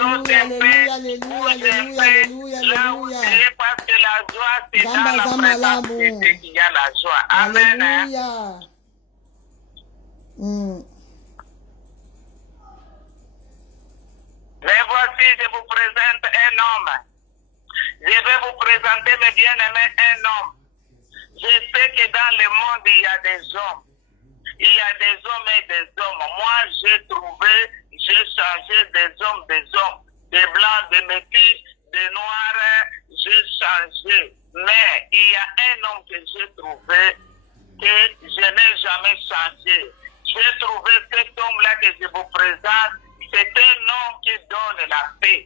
choses de paix, où je fais là où c'est parce que la joie, c'est dans la présence de Dieu qu'il y a la joie. Amen. Alléluia. Mais voici, je vous présente un homme. Je vais vous présenter, mes bien-aimés, un homme. Je sais que dans le monde, il y a des hommes. Il y a des hommes et des hommes. Moi, j'ai changé des hommes, des blancs, des métis, des noirs, j'ai changé. Mais il y a un homme que j'ai trouvé que je n'ai jamais changé. J'ai trouvé cet homme-là que je vous présente. C'est un homme qui donne la paix.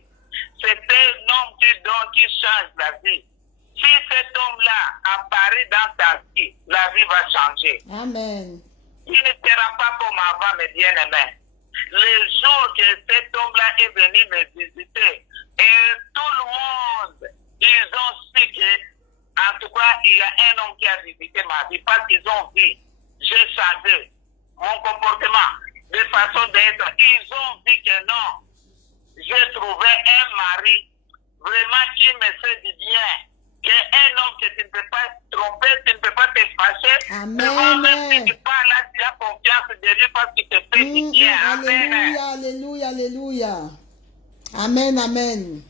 C'est un homme qui change la vie. Si cet homme-là apparaît dans ta vie, la vie va changer. Amen. Il ne sera pas comme avant, mes bien-aimés. Le jour que cet homme-là est venu me visiter, et tout le monde, ils ont su que, en tout cas, il y a un homme qui a visité ma vie, parce qu'ils ont vu, j'ai changé mon comportement, de façon d'être. Ils ont vu que non, j'ai trouvé un mari vraiment qui me fait du bien. Un homme que tu ne peux pas tromper, tu ne peux pas te fâcher. Amen. Même si tu parles là, tu as confiance de lui parce qu'il te fait du bien. Amen. Alléluia, alléluia, alléluia. Amen, amen.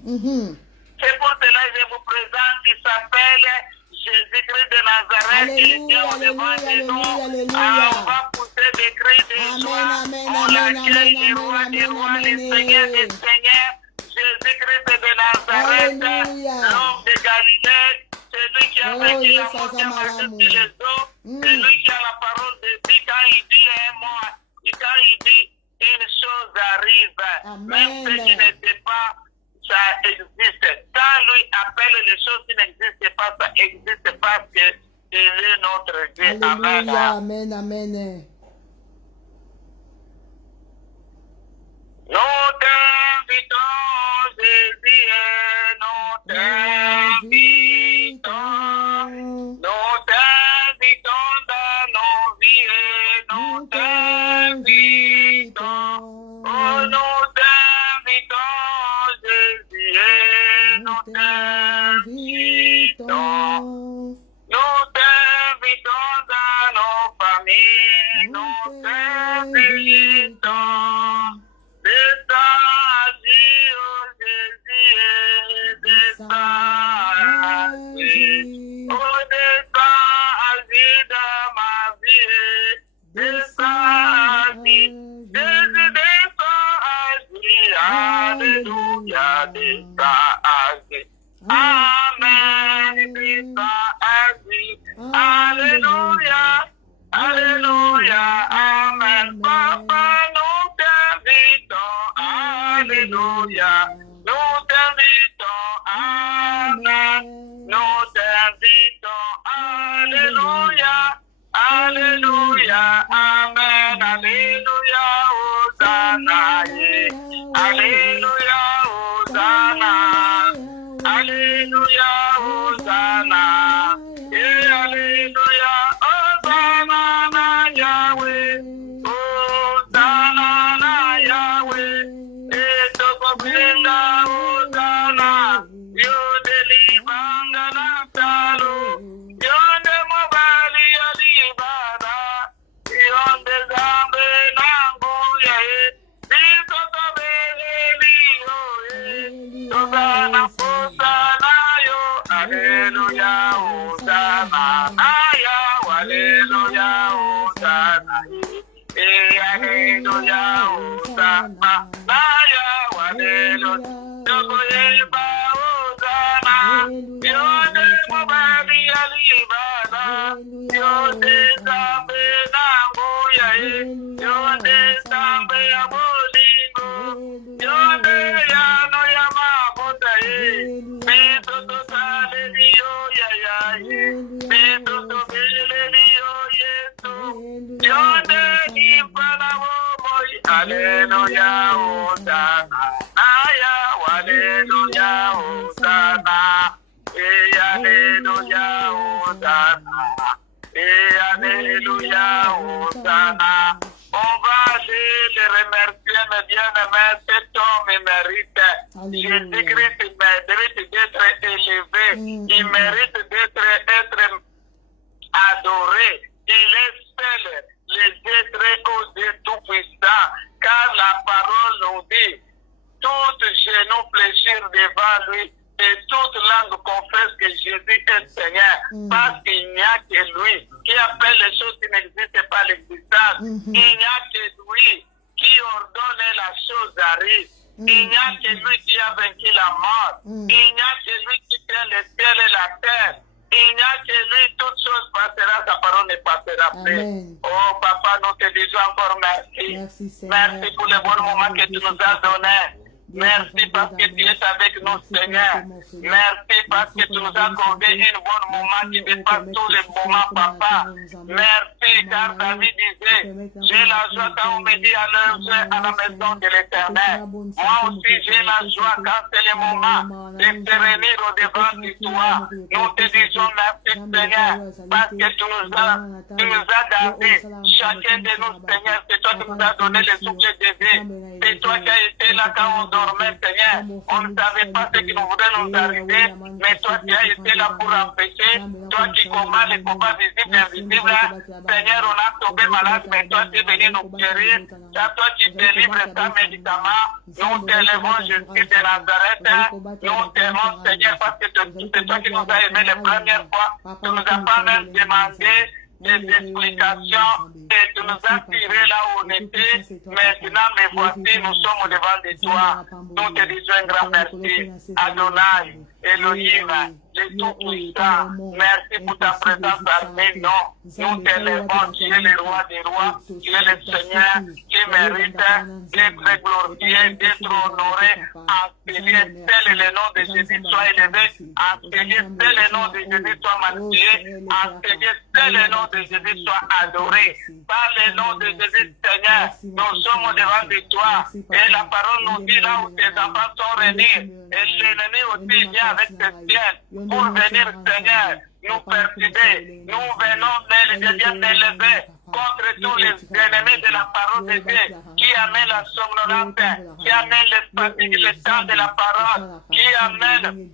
C'est pour cela que je vous présente, il s'appelle Jésus-Christ de Nazareth. Il est au devant de nous. On va pousser des cris de joie. On l'accueille, le roi des rois, le Seigneur des seigneurs. Jésus-Christ de Nazareth, l'homme de Galilée, celui qui a vécu la mort qui a marché sur les eaux, celui qui a la parole de Dieu. Quand il dit un mot, quand il dit une chose arrive, même ce qui n'était pas, ça existe. Quand lui appelle les choses qui n'existent pas, ça existe parce qu'il est notre Dieu. Amen. Amen, amen. Nous t'invitons, Jésus, nous t'invitons. Nous t'invitons dans nos vies, nous t'invitons. Oh, nous t'invitons, Jésus, nous t'invitons. Nous t'invitons dans nos familles, nous t'invitons. Descends-y, oh Jésus, descends-y. Oh, descends-y dans ma vie, descends-y. Jésus, descends-y, alléluia, descends-y. Amen, descends-y, alléluia, alléluia, amen. Papa, nous t'invitons, alléluia, nous t'invitons, amen. Nous t'invitons, alléluia, alléluia, amen, alléluia, Hosanna, alléluia, Hosanna, alléluia, Hosanna, et alléluia, Hosanna, Yahweh, Hosanna, Yahweh, et Tokopinga, Hosanna, Yode Libanga Natalo, Yonde Mobali Alibada, Yonde Zambe Nanguya, Tito Tabele Lio, Hosanna, Hosanna, Yo, Alleluia, Hosanna, Aya, Alleluia, Hosanna, Alleluia, Hosanna, Aya, Alleluia, Yokoyeba, Hosanna, Yonde Mobali Alibada, Yonde Zambe Nanguya, Yonde Zambe Abolingo, Yonde Yano Yamabota, Bito Totale Dio Yaya, Bito Tobile Dio Yesu, Yonde Nipanamo, Alleluia, Hosanna, Aya, Alleluia, Hosanna, Alleluia, Hosanna, Alléluia, Hosanna. On va aller les remercier, mes bien-aimés, cet homme mérite Jésus-Christ mérite d'être élevé. Il mérite d'être adoré. Il est seul, les êtres au Dieu tout-puissant, car la parole nous dit, tout genou fléchir devant lui, et toute langue confesse que Jésus est Seigneur, parce qu'il n'y a que lui qui appelle les choses qui n'existent pas l'existence. Il n'y a que lui qui ordonne la chose arrive. Il n'y a que lui qui a vaincu la mort. Il n'y a que lui qui tient le ciel et la terre. Il n'y a que lui, toute chose passera, sa parole ne passera plus. Oh papa, nous te disons encore merci. Merci pour le bon moment que tu nous as donné. Merci parce que tu es avec nous, Seigneur. Merci parce que tu nous as accordé un bon moment qui dépasse tous les moments, Papa. Merci, car David disait, j'ai la joie quand on me dit à l'heure à la maison de l'Éternel. Moi aussi, j'ai la joie quand c'est le moment de se réunir au-devant de toi. Nous te disons merci, Seigneur, parce que tu nous as gardés. Chacun de nous, Seigneur, c'est toi qui nous as donné le souffle de vie. C'est toi qui as été là quand on dormait, Seigneur. On ne savait pas ce qui nous voulait nous arriver, mais toi qui as été là pour empêcher, toi qui combats les combats visibles et invisibles. Seigneur, on a tombé malade, mais toi tu es venu nous guérir. C'est toi qui délivres sans médicaments. Nous t'élevons, Jésus de Nazareth. Nous t'aimons, Seigneur, parce que c'est toi qui nous as aimés les premières fois. Tu ne nous as pas même demandé des explications et tu nous as tiré là où on était. Maintenant, mais voici, nous sommes devant de toi. Nous te disons un grand merci. Adonai, Elohim, le Tout-Puissant, merci pour ta présence parmi nous. Nous t'élevons, tu es le roi des rois, tu es le Seigneur qui mérite d'être glorifié, d'être honoré. En ce lieu, tel est le nom de Jésus soit élevé. En ce lieu, tel est le nom de Jésus soit magnifié. En ce lieu, tel est le nom de Jésus soit adoré. Par le nom de Jésus, Seigneur, nous sommes devant de toi. Et la parole nous dit là où tes enfants sont réunis. Et l'ennemi aussi vient avec ses ciels pour venir, Seigneur, nous perturber. Nous venons bien élever contre tous les ennemis de la parole de Dieu qui amènent la somnolence, qui amènent les fatigues, le temps de la parole, qui amènent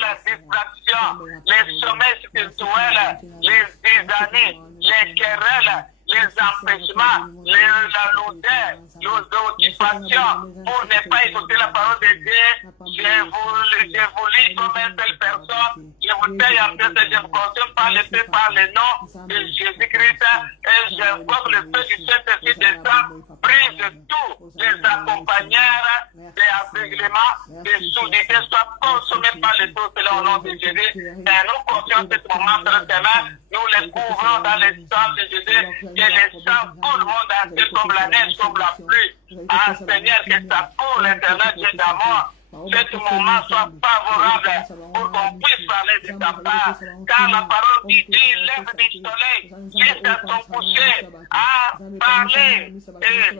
la distraction, les sommets spirituels, les isanis, les querelles, les empêchements, la lourdeur, les occupations, pour ne pas écouter la parole de Dieu. Je vous lis comme une seule personne, je vous paye en plus et je vous consomme par le feu, par le nom de Jésus-Christ, et j'invoque le feu du Saint-Esprit des Saints, brise tous les accompagneurs des aveuglements, des sous-dités, soient consommés par le feu, cela au nom de Jésus. Et nous confions ce moment entre tes mains, nous les couvrons dans le sang de Jésus. Que les sangs coulent le monde entier comme la neige, comme la pluie. Ah Seigneur, que ça coule l'éternel Dieu d'amour. Que ce moment soit favorable pour qu'on puisse parler de ta part. Car la parole dit, lève du soleil jusqu'à son coucher à parler et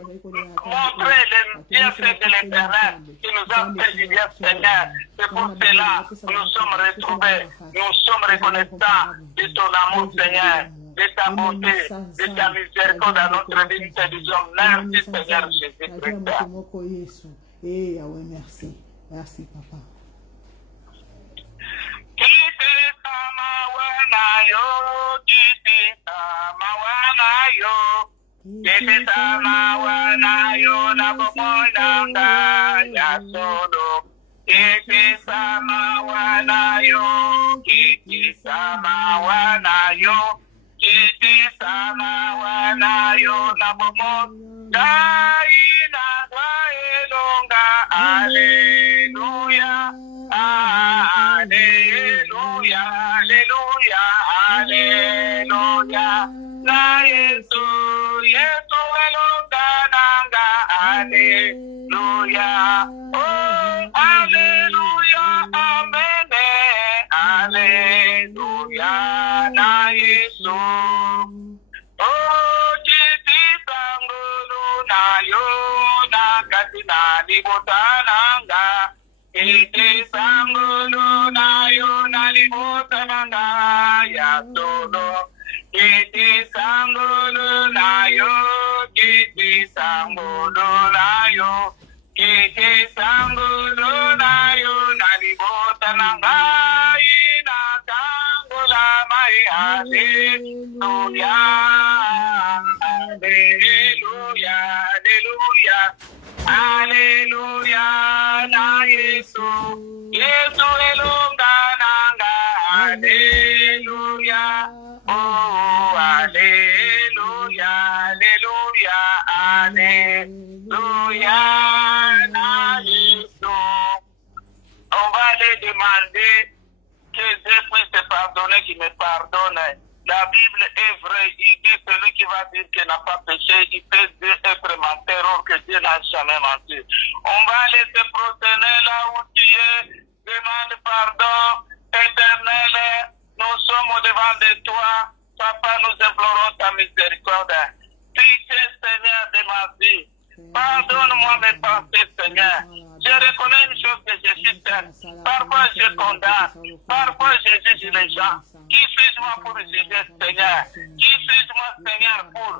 montrer les bienfaits de l'éternel qui nous a fait du bien, Seigneur. C'est pour cela que nous sommes retrouvés. Nous sommes reconnaissants de ton amour, Seigneur, de ta bonté, de ta miséricorde dans notre vie. Nous te disons merci, Seigneur Jésus-Christ. Merci. Merci, Papa. Kiti samawana yo, kiti samawana yo, na bomonanga ya solo. Kiti samawana yo, kiti samawana yo, kiti samawana yo, na bomonanga elonga. Alléluia, alléluia, alléluia, alléluia. Na Yesu, Yesu elonga nanga. Alléluia, oh alléluia, amen. Alléluia, na Yesu. Oh kiti sangulu na yo. Katina libotananga, iti sangulu na yo na libotananga ya solo. Iti sangulu na yo, iti sangulu na yo, Kiki sangulo na yun, nalibutan ng hayin na tanggula may hallelujah. Hallelujah, hallelujah, hallelujah na Yesu. Yesu elunggananga, hallelujah. Oh, hallelujah, hallelujah, hallelujah na Yesu. On va les demander que Dieu puisse te pardonner, qu'il me pardonne. La Bible est vraie, il dit celui qui va dire qu'il n'a pas péché, il peut dire être menteur, or que Dieu n'a jamais menti. On va laisser prosterner là où tu es, demande pardon, éternel, nous sommes au devant de toi, Papa, nous implorons ta miséricorde. Pitié, Seigneur, de ma vie. Pardonne-moi mes pensées, Seigneur. Je reconnais une chose que je suis seul. Parfois je condamne, parfois je juge les gens. Qui suis-je moi pour juger, Seigneur? Qui suis-je moi, Seigneur, pour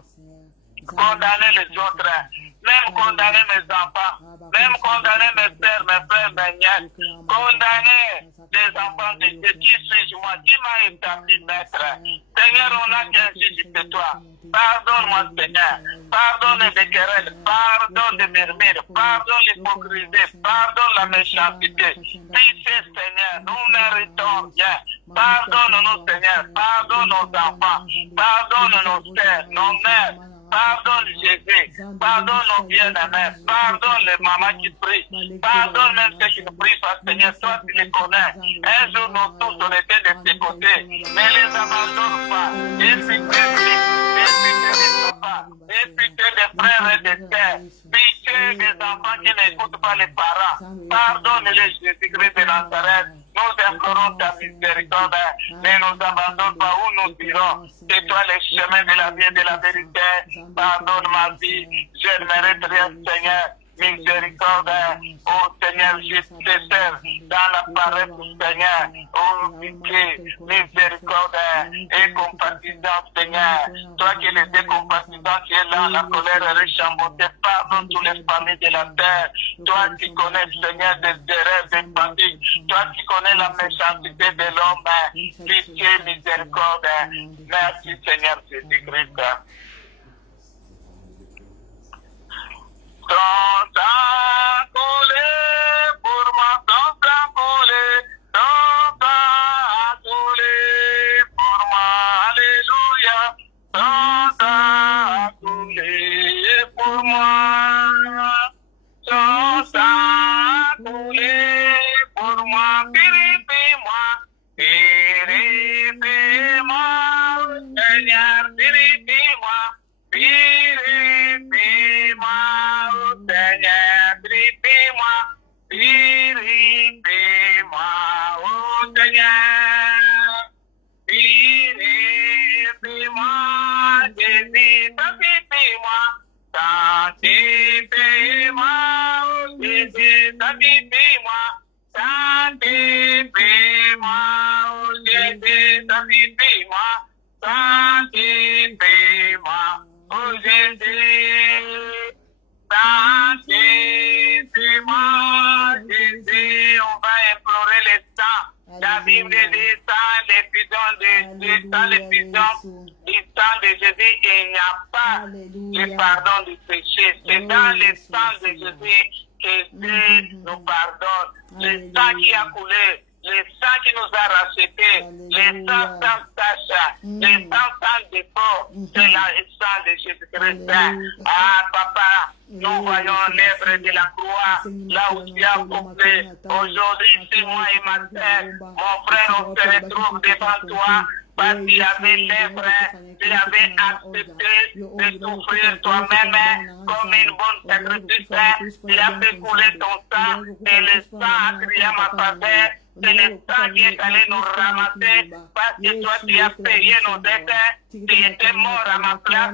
condamner les autres? Même condamner mes enfants, même condamner mes pères, mes frères, mes nièces, condamner les enfants de Dieu. Qui suis-je moi? Qui m'a établi maître? Seigneur, on n'a qu'un juge, c'est toi. Pardonne-moi, Seigneur. Pardonne les querelles, pardonne les murmures, pardonne l'hypocrisie, pardonne la méchanceté. Pitié, Seigneur, nous méritons bien. Pardonne-nous, Seigneur. Pardonne nos enfants. Pardonne nos pères, nos mères. Pardonne Jésus, pardonne nos bien-aimés, pardonne les mamans qui prient, pardonne même ceux qui ne prient pas, Seigneur, toi tu les connais. Un jour nous tous on était de tes côtés, ne les abandonne pas, pitié des frères et des sœurs, pitié des enfants qui n'écoutent pas les parents, pardonne-les Jésus-Christ de Nazareth. Nous implorons ta miséricorde, ne nous abandonne pas où nous irons. C'est toi le chemin de la vie et de la vérité. Pardonne ma vie, je ne mérite rien, Seigneur. Miséricorde, oh Seigneur, je te sers dans la paresse, Seigneur. Oh, pitié, miséricorde et compatissance, Seigneur. Toi qui es compatissant, qui es là, la colère est réchambotée. Pardonne toutes les familles de la terre. Toi qui connais, Seigneur, des erreurs, des fatigues. Toi qui connais la méchanceté de l'homme. Pitié, miséricorde. Merci, Seigneur Jésus-Christ. Ton sang coulé pour moi, ton sang coulé, ton sang coulé pour moi, alléluia, ton sang coulé pour moi, ton sang coulé pour moi, purifie-moi, Seigneur, purifie-moi, purifie-moi. Seigneur, purifie-moi, purifie-moi, oh Seigneur, purifie-moi, Jésus, sanctifie-moi, sanctifie-moi, oh Jésus, sanctifie-moi, sanctifie-moi, oh Jésus, sanctifie-moi, sanctifie-moi, oh Jésus. Sanctifie-moi, Jésus, on va implorer les sangs. La Bible dit sans l'effusion du sang de Jésus, il n'y a pas de pardon du péché. C'est dans le sang de Jésus que Dieu nous pardonne. Le sang qui a coulé, le sang qui nous a rachetés, le sang sans tache, le sang sans défaut, c'est le sang de Jésus-Christ. Ah, Papa, nous voyons l'œuvre de la croix, là où tu as coupé. Aujourd'hui, c'est moi et ma sœur, mon frère, on se retrouve devant toi. Parce qu'il avait l'œuvre, tu avais accepté de souffrir toi-même comme une bonne sacrifice. Tu as fait couler ton sang et le sang a crié à ma faveur. C'est le sang qui est allé nous ramasser parce que toi tu as payé nos dettes. Tu étais mort à ma place.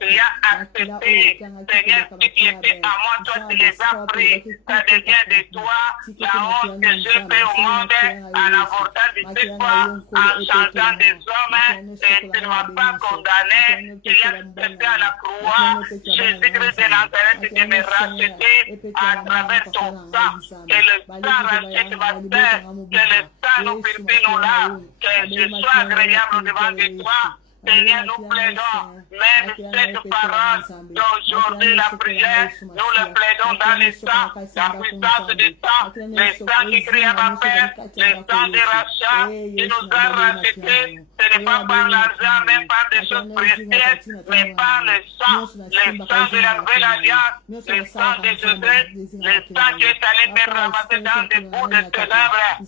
Tu as accepté, Seigneur, ce qui était à moi, toi tu les as pris. Ça devient de toi la honte que j'ai fait au monde en avortant de cette fois, en changeant de des hommes et tu ne m'as pas condamné. Tu as accepté à la croix. Jésus-Christ de Nazareth, de me racheter à travers ton sang. Que le sang rachète ma terre. Que le sang nous purifie nos larmes. Que je sois agréable devant toi. Seigneur, nous plaidons, même cette parole d'aujourd'hui, la prière, nous le plaidons dans le sang, la puissance du sang, le sang qui crie à ma Père, le sang des rachats qui nous a rachetés. Ce n'est pas par l'argent, même par des choses précieuses, mais par le sang de la nouvelle alliance, le sang de Jésus, le sang qui est allé me ramasser dans des bouts de ténèbres, le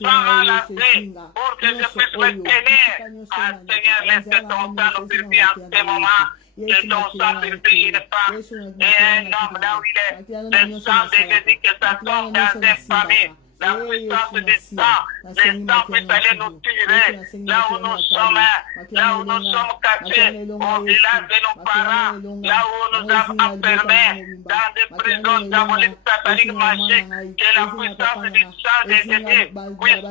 sang à la vie, pour que je puisse me tenir. Ah, Seigneur, laisse que ton sang nous purifie en ce moment. Que ton sang purifie une femme et un homme là où il est. Le sang de Jésus, que ça tombe dans des familles. La puissance du sang, le sang puisse aller nous tirer là où nous sommes cachés, au village de nos parents, là où nous sommes enfermés, dans des prisons diaboliques, sataniques, magiques, que la puissance du sang de Jésus puisse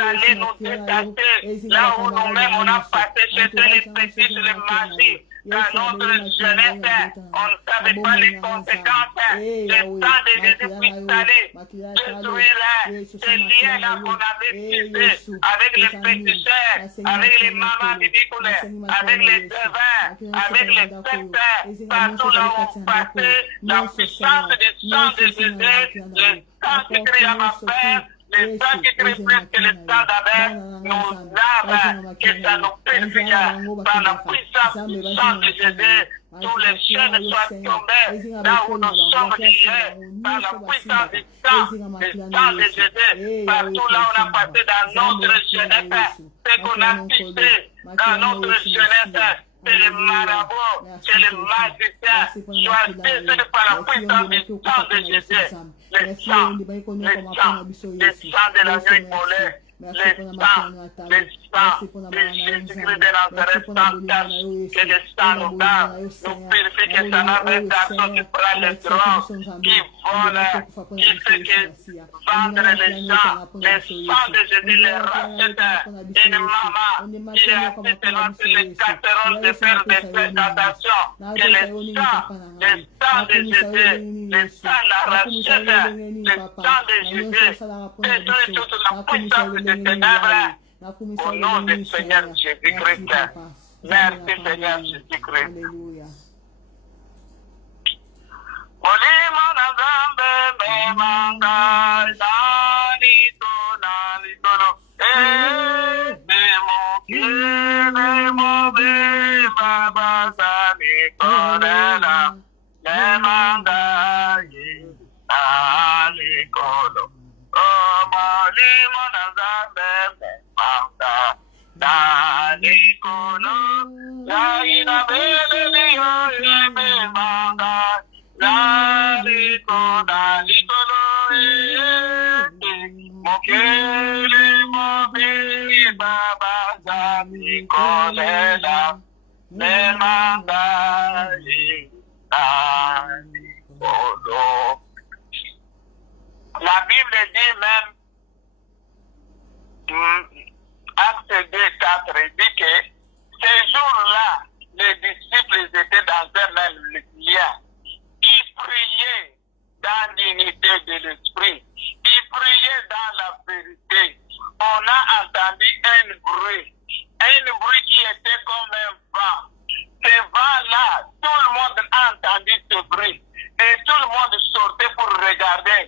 aller nous détacher, là où nous-mêmes on a passé chez les petits, les magies. Dans notre jeunesse, on ne savait pas les conséquences. Le sang de Jésus puisse aller détruire ces liens-là qu'on avait tissés avec les péticheurs, avec les mamans ridicules, avec les devins, avec les sectes, partout là où on passait, la puissance du sang de Jésus, le sang qui crie à ma Père, le sang qui crie plus que le sang d'Abel, nous lave, que ça nous purifie par la puissance du sang de Jésus. Tous les chaînes soient tombées là où nous sommes liés par la puissance du sang de Jésus. Partout là où on a passé dans notre jeunesse, ce qu'on a tissé dans notre jeunesse, c'est le marabout, c'est le magicien, soit décédé par la puissance du sang de Jésus. Le sang de la nuit volée, le sang de Jésus-Christ de Nazareth sans tache, que le sang nous garde, nous purifie, que ça n'arrête garçon qui prend le drogue, qui vole, qui fait que vendre les gens, le sang de Jésus les rachète. Une maman qui a fait lancer les casseroles de faire des présentations, que le sang de Jésus, le sang la rachète, le sang de Jésus, détruit toute la puissance de ténèbres. Au nom du Seigneur Jésus-Christ. Merci Seigneur Jésus-Christ. Alléluia. La Bible dit même, Acte 2, 4, dit que ces jours-là, les disciples étaient dans un même lien. Ils priaient dans l'unité de l'esprit. Ils priaient dans la vérité. On a entendu un bruit qui était comme un vent. Ce vent-là, tout le monde a entendu ce bruit. Et tout le monde sortait pour regarder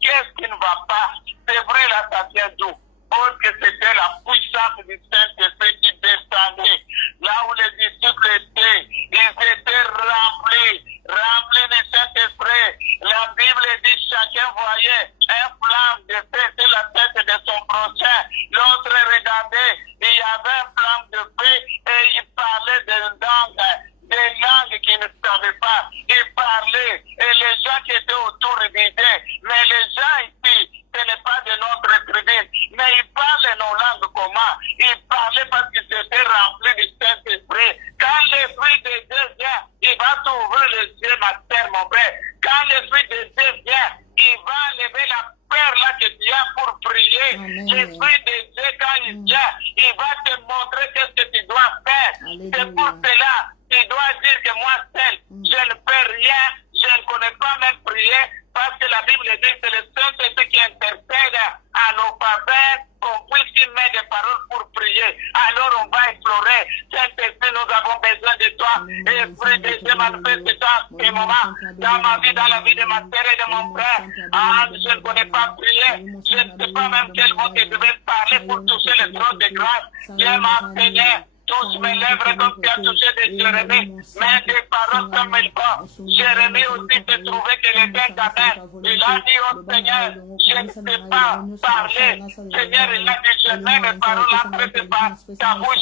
qu'est-ce qui ne va pas. Ce bruit-là, ça vient d'où? Parce que c'était la puissance du Saint-Esprit qui descendait. Là où les disciples étaient, ils étaient remplis du Saint-Esprit. La Bible dit chacun voyait un flamme de feu sur la tête de son prochain. L'autre regardait, il y avait un flamme de feu et il parlait des langues qu'il ne savait pas. Il parlait et les gens qui étaient autour disaient, mais les gens ici, ce n'est pas de notre tribune, mais ils parlent nos langues comment? Ils parlaient parce qu'ils étaient remplis du Saint-Esprit. Quand l'Esprit de Dieu vient, il va t'ouvrir les yeux, ma terre, mon frère. Quand l'Esprit de Dieu vient, il va lever la peur là que tu as pour prier. L'Esprit de Dieu, quand il vient, il Il va te montrer ce que tu dois faire. C'est pour cela, tu dois dire que moi seul, je ne peux rien, je ne connais pas même prier, parce que la Bible dit que c'est le Saint-Esprit qui intercède à nos faveurs, qu'on puisse y mettre des paroles pour prier. Alors on va explorer. Saint-Esprit, nous avons besoin de toi. Esprit de Dieu, manifeste-toi en ce moment, dans ma vie, dans la vie de ma sœur et de mon frère. Ah, je ne connais pas prier. Je ne sais pas même quel mot que je vais parler pour toucher le trône de grâce. Dieu m'a enseigné. Touche mes lèvres comme tu as touché de Jérémie, mais des paroles comme il faut. Jérémie aussi se trouvait que les gains d'Amen. Il a dit au Seigneur, je ne sais pas parler. Seigneur, il a dit, je mets mes paroles entre ta bouche.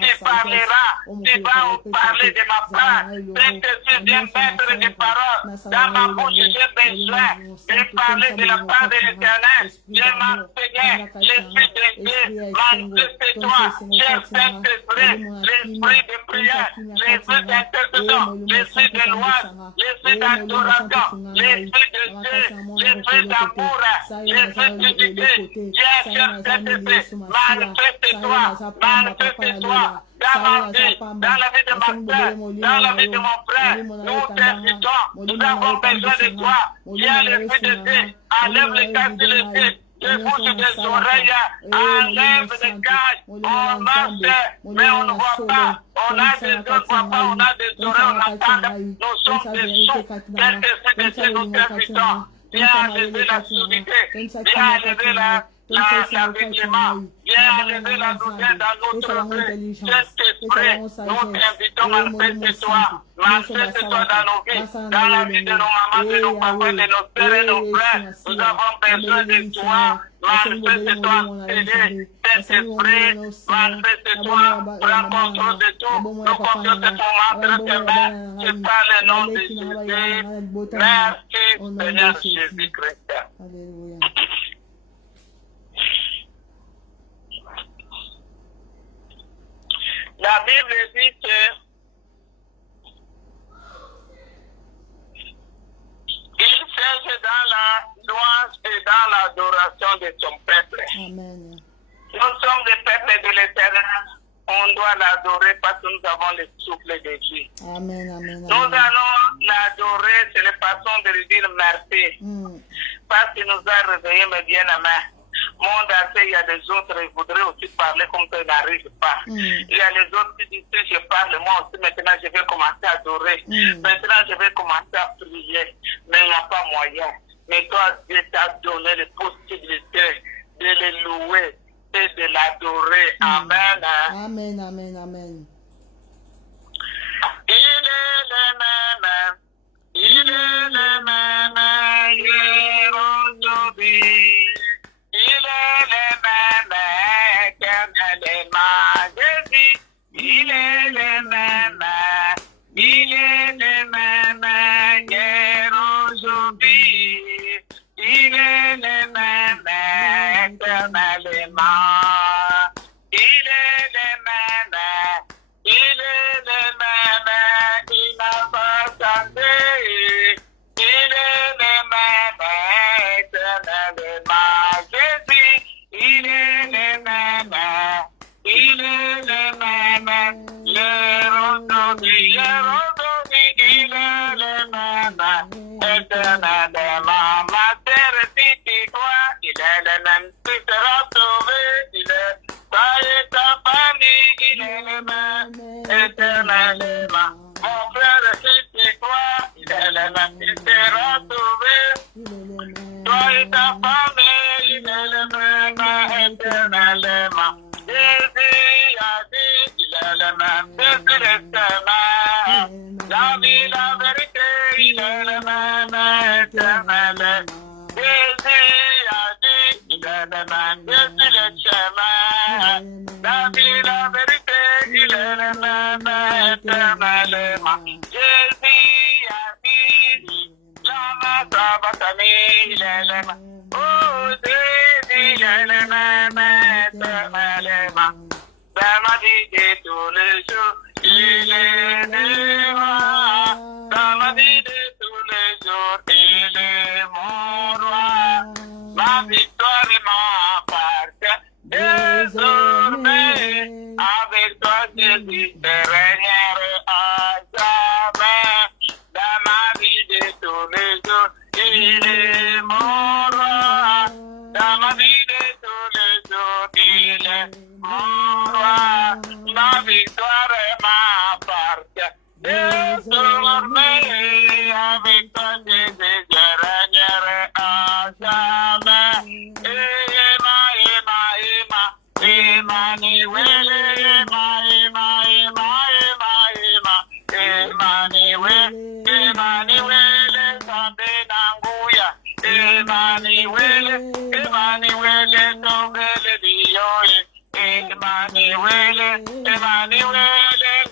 Tu parleras, tu vas parler de ma part. Saint-Esprit, viens mettre des paroles dans ma bouche. J'ai besoin de parler de la part de l'Éternel. Je m'enseignais, l'Esprit de Dieu, manifeste-toi, cher Saint-Esprit. L'esprit de prière, l'esprit d'intercession, l'esprit de loi, l'esprit d'adoration, l'esprit de Dieu, l'esprit d'amour, l'esprit d'unité. Viens, cher Saint-Esprit, manifeste-toi, manifeste-toi dans ma vie, dans la vie de ma soeur, dans la vie de mon frère. Nous t'invitons, nous avons besoin de toi. Viens, l'esprit de Dieu, enlève les capacités. Les bouches des oreilles, enlève les cages, on marche, mais on ne voit pas, on a des yeux, on ne voit pas, on a des oreilles, on entend, nous sommes des sourds, qu'est-ce que nous t'invitons, viens enlever la sourdité, viens enlever l'aveuglement, viens enlever la douleur dans notre vie, Saint-Esprit, nous t'invitons, manifeste-toi, manifeste-toi dans nos vies, dans la vie de nos mamans, de nos papas, de nos pères et nos frères, nous avons besoin de toi, manifeste-toi, Seigneur, Saint-Esprit, manifeste-toi, prends contrôle de tout, nous confions tes moments entre tes mains, c'est par le nom de Jésus, merci Seigneur Jésus-Christ. Alléluia. La Bible dit que il cherche dans la louange et dans l'adoration de son peuple. Amen. Nous sommes des peuples de l'Éternel. On doit l'adorer parce que nous avons le souffle de vie. Amen, amen, Nous allons l'adorer, c'est la façon de lui dire merci. Parce qu'il nous a réveillés, mes bien-aimés. Monde entier, il y a des autres qui voudraient aussi parler comme ça, ils n'arrivent pas. Il y a les autres qui disent, si je parle, moi aussi, maintenant, je vais commencer à adorer. Maintenant, je vais commencer à prier. Mais il n'y a pas moyen. Mais toi, Dieu t'a donné les possibilités de le louer et de l'adorer. Amen. Amen, amen, amen. Il est le même. Il est le même. Il est aujourd'hui. Il est le même, éternellement, Jésus. Il est le même, il est le même, hier, aujourd'hui. Il est le même, éternellement. Il est le même, il est le même, il n'a pas changé. Il est le même, éternellement. Il est le même, il est le même, il est le même, éternellement. Ma terre, si tu crois, il est le même, tu seras sauvé, il est, toi et ta famille, il est le même, éternellement. Mon frère, si tu crois, il est le même, tu seras sauvé, toi et ta famille, il est le même, éternellement. Jésus a dit, il est le même, depuis le chemin. La vie, la vérité, il est le même, éternellement. Jésus a dit, il est le même, depuis le chemin. La vie, la vérité, il est le même, éternellement. Jésus a dit, Lama Sabatani, il est le même. Oh, Jésus, il est le même, éternellement. Dans ma vie de tous les jours, il est le roi. Dans ma vie de tous les jours, il est mon roi. Ma victoire m'appartient désormais. est mon roi. Dans ma vie de tous les jours, il est mon roi. Ma victoire m'appartient. Désormais, avec toi, Jésus, je régnerai à jamais. Emmanuel, Emmanuel, Zambe nanguya. Emmanuel, Emmanuel, tongele diyoye. Emmanuel, Emmanuel,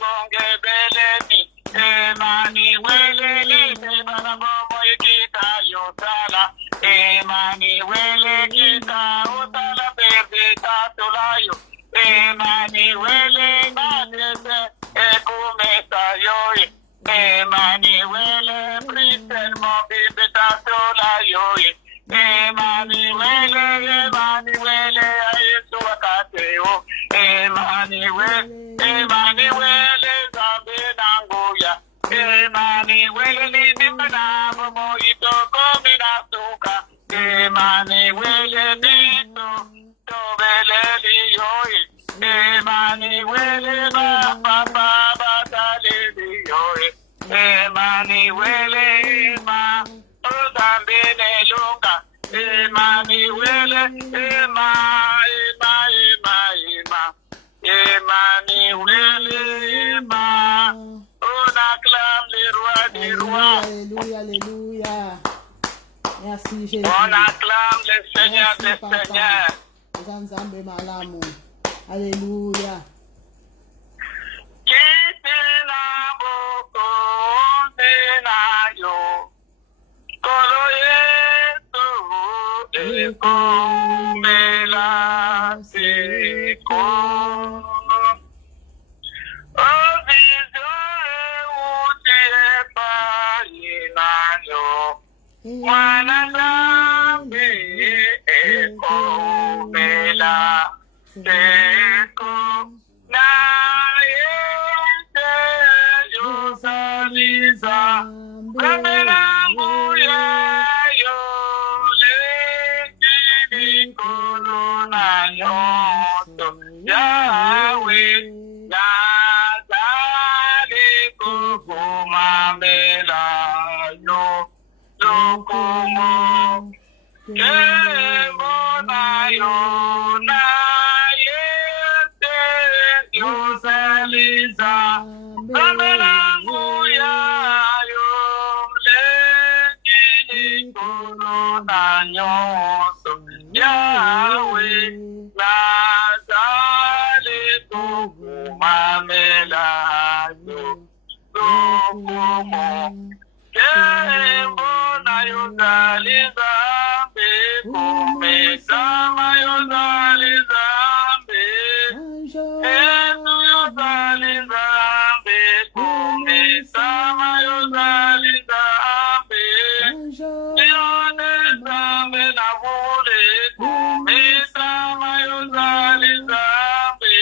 gongebeleni. Emmanuel, ebarabomo ikita yotala. Emmanuel, kita otala bebita tulayo. Emmanuel, madese, ekumeta yoye. Emmanuel, Christian mo bebita tulayo. Emmanuel, Emmanuel, Yesu wakateo. Emmanuel, Emmanuel, Zambe nanguya. Emmanuel, nidimana mo itoko minasuka. Emmanuel, nito tobeleli yoye. Emmanuel, papa bataleli yoye. Emmanuel, Zambe nelunga. Emmanuel, Emmanuel, on acclame le roi des rois. Alléluia, alléluia. Merci Jésus. On acclame le Seigneur des seigneurs. Nzambe malamu. Alléluia. Kitina boko yo. Kolo yesu eko mela seko. Ovizo uti epa inayo. Mwana zambi eko mela seko. Na yete yosaliza. Kamerangu yayo lejini kono na nyoto. Yahweh yazali kukumamela yo. Lokumo kemo na yo na yete yosaliza. Kamerangu yayo lejini kono na nyoto. Yahweh yazali kukumamela yo. Lokumo kemo na yo zalizambe. Kumesama yo zalizambe. Yesu yo zalizambe. Kumesama yo zalizambe. Yone zambe na vule. Kumesama yo zalizambe.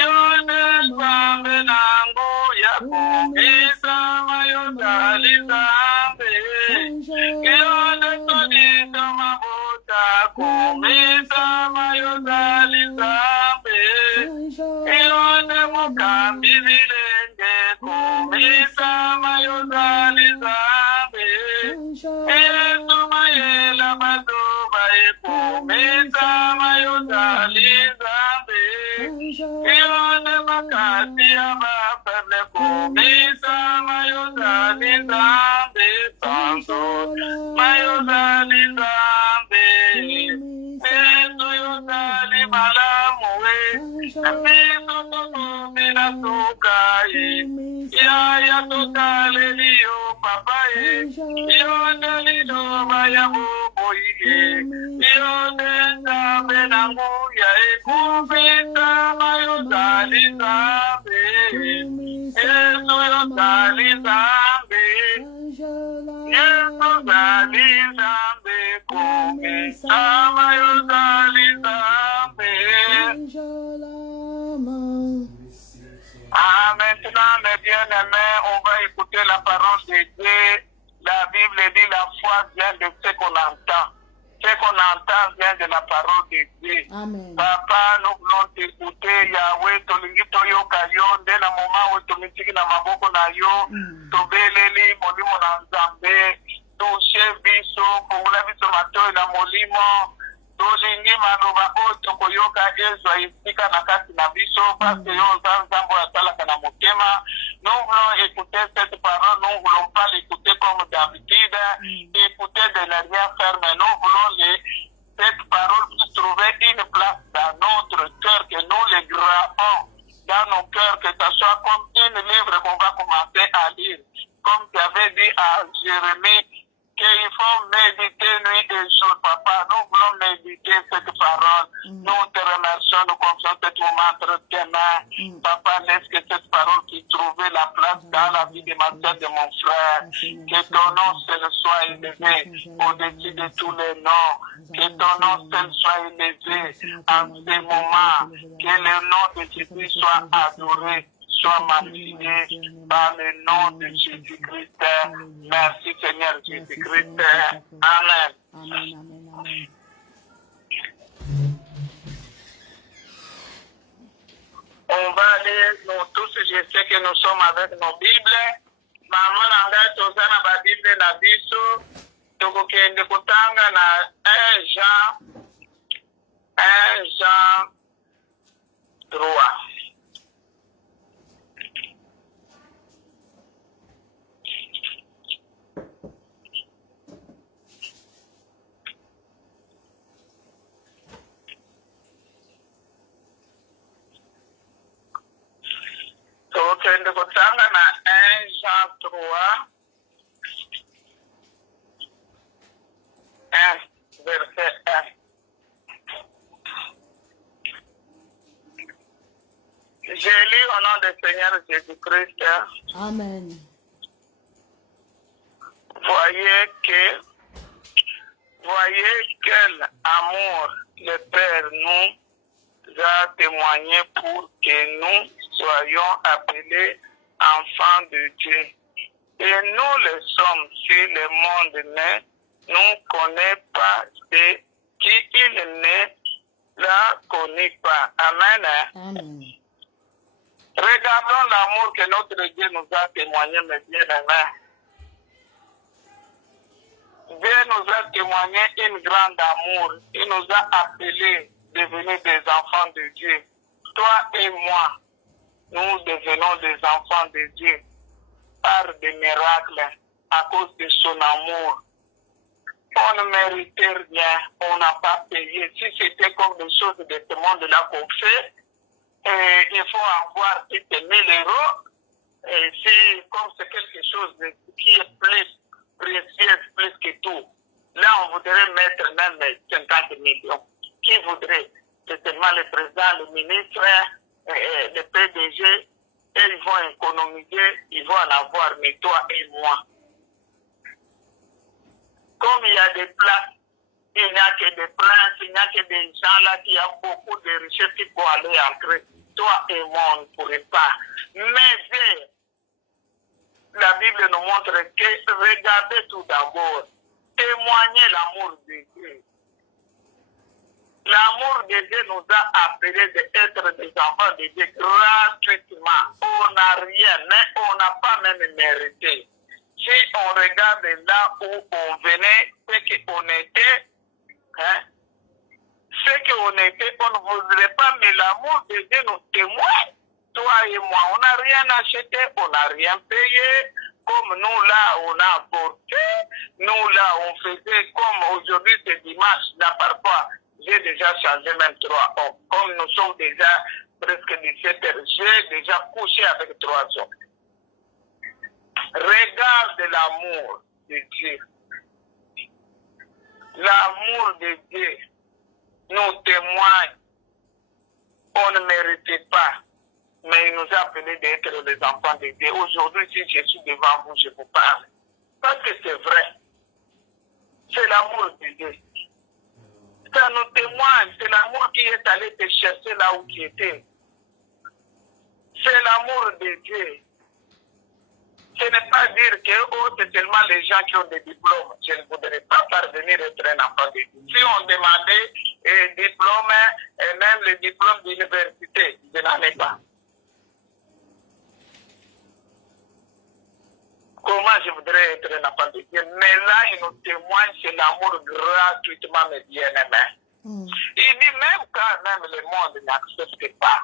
Yone zambe na nguya. Kumesama yo zalizambe. Yone tonito mabuta. Kumesama yo zalizambe. Yone mukambi vilenge. Kumesama yo zalizambe. Yesu mayela mazuba. Kumesama yo zalizambe. Yone makati ya maferne. Kumesama yo zalizambe. Tanto mayo zalizambe. Yesu yo zalimalamu we. Amigo kumina tukai. Ya tukale liyo papaye. Yone lido maya buboye. Yone zambe nangu ya ekupita mayo zalizambe. Yesu yo zalizambe. Yesu zalizambe. Kumesama yo zalizambe. Ah, maintenant, mes bien-aimés, on va écouter la parole de Dieu. La Bible Bible dit la foi vient de ce qu'on entend. Ce qu'on entend vient de la parole de Dieu. Amen. Papa, nous voulons t'écouter, Yahweh, tolingi toyoka yo, nde na moment où tomitiki na maboko na yo, tobeleli molimo na Nzambe, touche biso, fungula biso matoi na molimo, tolingi maloba oyo tokoyoka ezwa esika na kati na biso, parce que yo oza Nzambe asalaka na motema. Nous voulons écouter cette parole, nous ne voulons pas l'écouter comme d'habitude, écouter de ne rien faire, mais nous voulons cette parole puisse trouver une place dans notre cœur, que nous les gravons dans nos cœurs, que ce soit comme une livre qu'on va commencer à lire. Comme tu avais dit à Jérémie, qu'il faut méditer nuit et jour, papa. Nous voulons méditer cette parole. Nous te remercions, nous confions cet moment entre tes mains. Papa, laisse que cette parole puisse trouver la place dans la vie de ma soeur, de mon frère. Que ton nom seul soit élevé au-dessus de tous les noms. Que ton nom seul soit élevé en ce moment. Que le nom de Jésus soit adoré, soit magnifié par le nom de Jésus-Christ. Merci Seigneur Jésus-Christ. Amen. Amen, amen, amen. On va aller, nous tous, je sais que nous sommes avec nos Bibles. Maman nanga tozana ba Bible na biso. Tokokende kutanga na 1 Jean 3. Tokende kutanga na 1 Jean 3. 1 verset 1. Je lis au nom du Seigneur Jésus-Christ. Amen. Voyez quel amour le Père nous a témoigné pour que nous soyons appelés enfants de Dieu. Et nous le sommes si le monde ne nous connaît pas et qui il ne la connaît pas. Amen. Amen. Regardons l'amour que notre Dieu nous a témoigné, mes bien-aimés. Dieu nous a témoigné une grande amour. Il nous a appelés à devenir des enfants de Dieu. Toi et moi, nous devenons des enfants de Dieu par des miracles à cause de son amour. On ne méritait rien, on n'a pas payé. Si c'était comme des choses de ce monde-là qu'on fait, il faut avoir 10 000 euros. Et si, comme c'est quelque chose qui est plus précieux, plus que tout, là on voudrait mettre même 50 millions. Qui voudrait? C'est seulement le président, le ministre, le PDG, et ils vont économiser, ils vont en avoir, mais toi et moi. Comme il y a des places, il n'y a que des princes, il n'y a que des gens là qui ont beaucoup de richesses qui peuvent aller entrer. Toi et moi, on ne pourrait pas. Mais la Bible nous montre que regardez tout d'abord, témoignez l'amour de Dieu. L'amour de Dieu nous a appelés d'être des enfants de Dieu gratuitement. On n'a rien, mais on n'a pas même mérité. Si on regarde là où on venait, ce qu'on était, on ne voudrait pas, mais l'amour de Dieu nous témoigne. Toi et moi, on n'a rien acheté, on n'a rien payé. Comme nous là, on a apporté. Nous là, on faisait comme aujourd'hui, c'est dimanche. Là, parfois, j'ai déjà changé même 3 hommes. Comme nous sommes déjà presque 17 heures, j'ai déjà couché avec 3 hommes. Regarde l'amour de Dieu. L'amour de Dieu nous témoigne. On ne méritait pas, mais il nous a appelés d'être des enfants de Dieu. Aujourd'hui, si je suis devant vous, je vous parle. Parce que c'est vrai. C'est l'amour de Dieu. Ça nous témoigne. C'est l'amour qui est allé te chercher là où tu étais. C'est l'amour de Dieu. Ce n'est pas dire que oh, c'est seulement les gens qui ont des diplômes. Je ne voudrais pas parvenir à être un enfant de Dieu. Si on demandait diplôme, et même les diplômes d'université, je n'en ai pas. Comment je voudrais être un enfant de Dieu? Mais là, il nous témoigne sur l'amour gratuitement mes bien-aimés. Il dit même quand même le monde n'accepte pas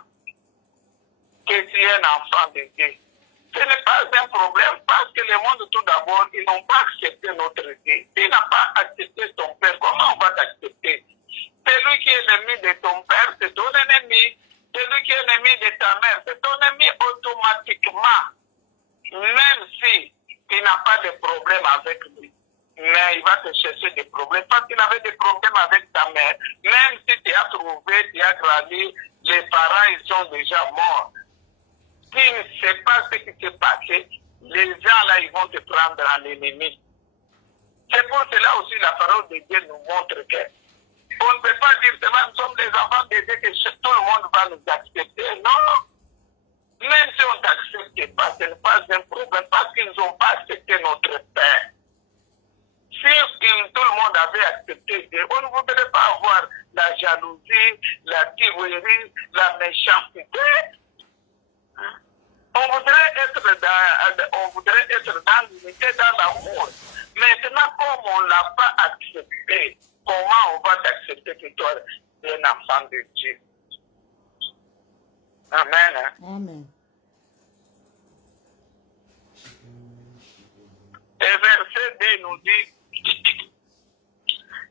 que tu es un enfant de Dieu. Ce n'est pas un problème parce que le monde, tout d'abord, ils n'ont pas accepté notre Dieu. Tu n'as pas accepté ton père, comment on va t'accepter? Celui qui est l'ennemi de ton père, c'est ton ennemi. Celui qui est l'ennemi de ta mère, c'est ton ennemi automatiquement. Même si tu n'as pas de problème avec lui, mais il va te chercher des problèmes parce qu'il avait des problèmes avec ta mère. Même si tu as trouvé, tu as grandi, les parents, ils sont déjà morts. Tu ne sais pas ce qui s'est passé, les gens là, ils vont te prendre en ennemi. C'est pour cela aussi la parole de Dieu nous montre que on ne peut pas dire seulement nous sommes les enfants de Dieu que tout le monde va nous accepter. Non. Même si on ne t'accepte pas, ce n'est pas un problème parce qu'ils n'ont pas accepté notre Père. Si tout le monde avait accepté Dieu, on ne voudrait pas avoir la jalousie, la tirerie, la méchanceté. On voudrait être dans l'unité, dans l'amour. Maintenant, comme on ne l'a pas accepté, comment on va t'accepter que toi, tu es un enfant de Dieu? Amen. Amen. Et verset 2 nous dit,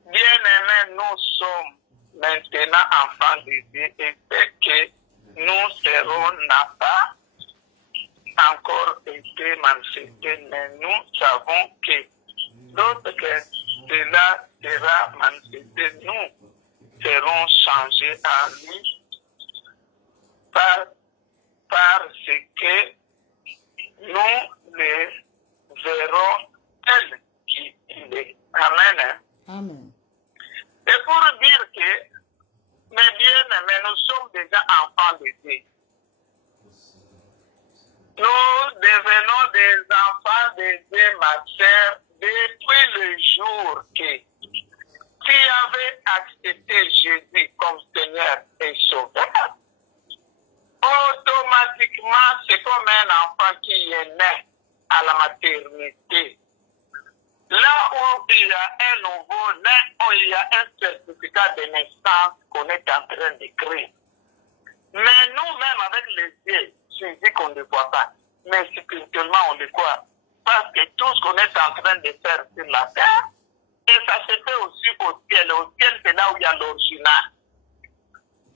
bien-aimés, nous sommes maintenant enfants de Dieu et ce que nous serons n'a pas encore été manifesté, mais nous savons que lorsque cela sera manifesté, nous serons changés en lui parce que nous le verrons tel qu'il est. Amen. Amen. Et pour dire que, mes bien-aimés, nous sommes déjà enfants de Dieu. Nous devenons des enfants de Dieu, ma sœur, depuis le jour que tu avais accepté Jésus comme Seigneur et Sauveur. Automatiquement, c'est comme un enfant qui est né à la maternité. Là où il y a un nouveau-né, où il y a un certificat de naissance qu'on est en train d'écrire. Mais nous-mêmes, avec les yeux, je dis qu'on ne le voit pas. Mais spirituellement, on le voit. Parce que tout ce qu'on est en train de faire sur la terre, et ça se fait aussi au ciel. Au ciel, c'est là où il y a l'original.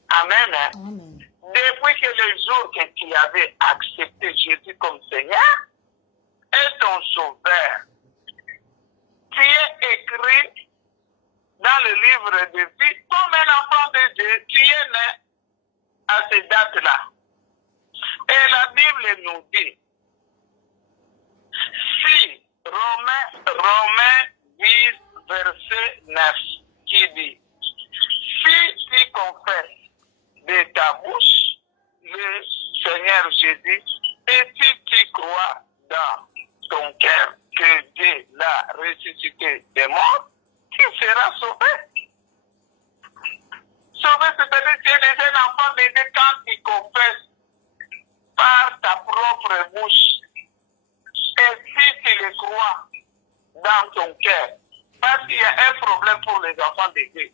Amen. Amen. Depuis que le jour que tu avais accepté Jésus comme Seigneur et ton Sauveur, tu es écrit dans le livre de vie comme un enfant de Dieu. Tu es né à ces dates-là. Et la Bible nous dit, si Romains 10, verset 9, qui dit, si tu confesses de ta bouche le Seigneur Jésus et si tu crois dans ton cœur que Dieu l'a ressuscité des morts, tu seras sauvé. Sauvé, c'est-à-dire que tu es déjà un enfant de Dieu quand tu confesses par ta propre bouche. Et si tu le crois dans ton cœur, parce qu'il y a un problème pour les enfants de Dieu.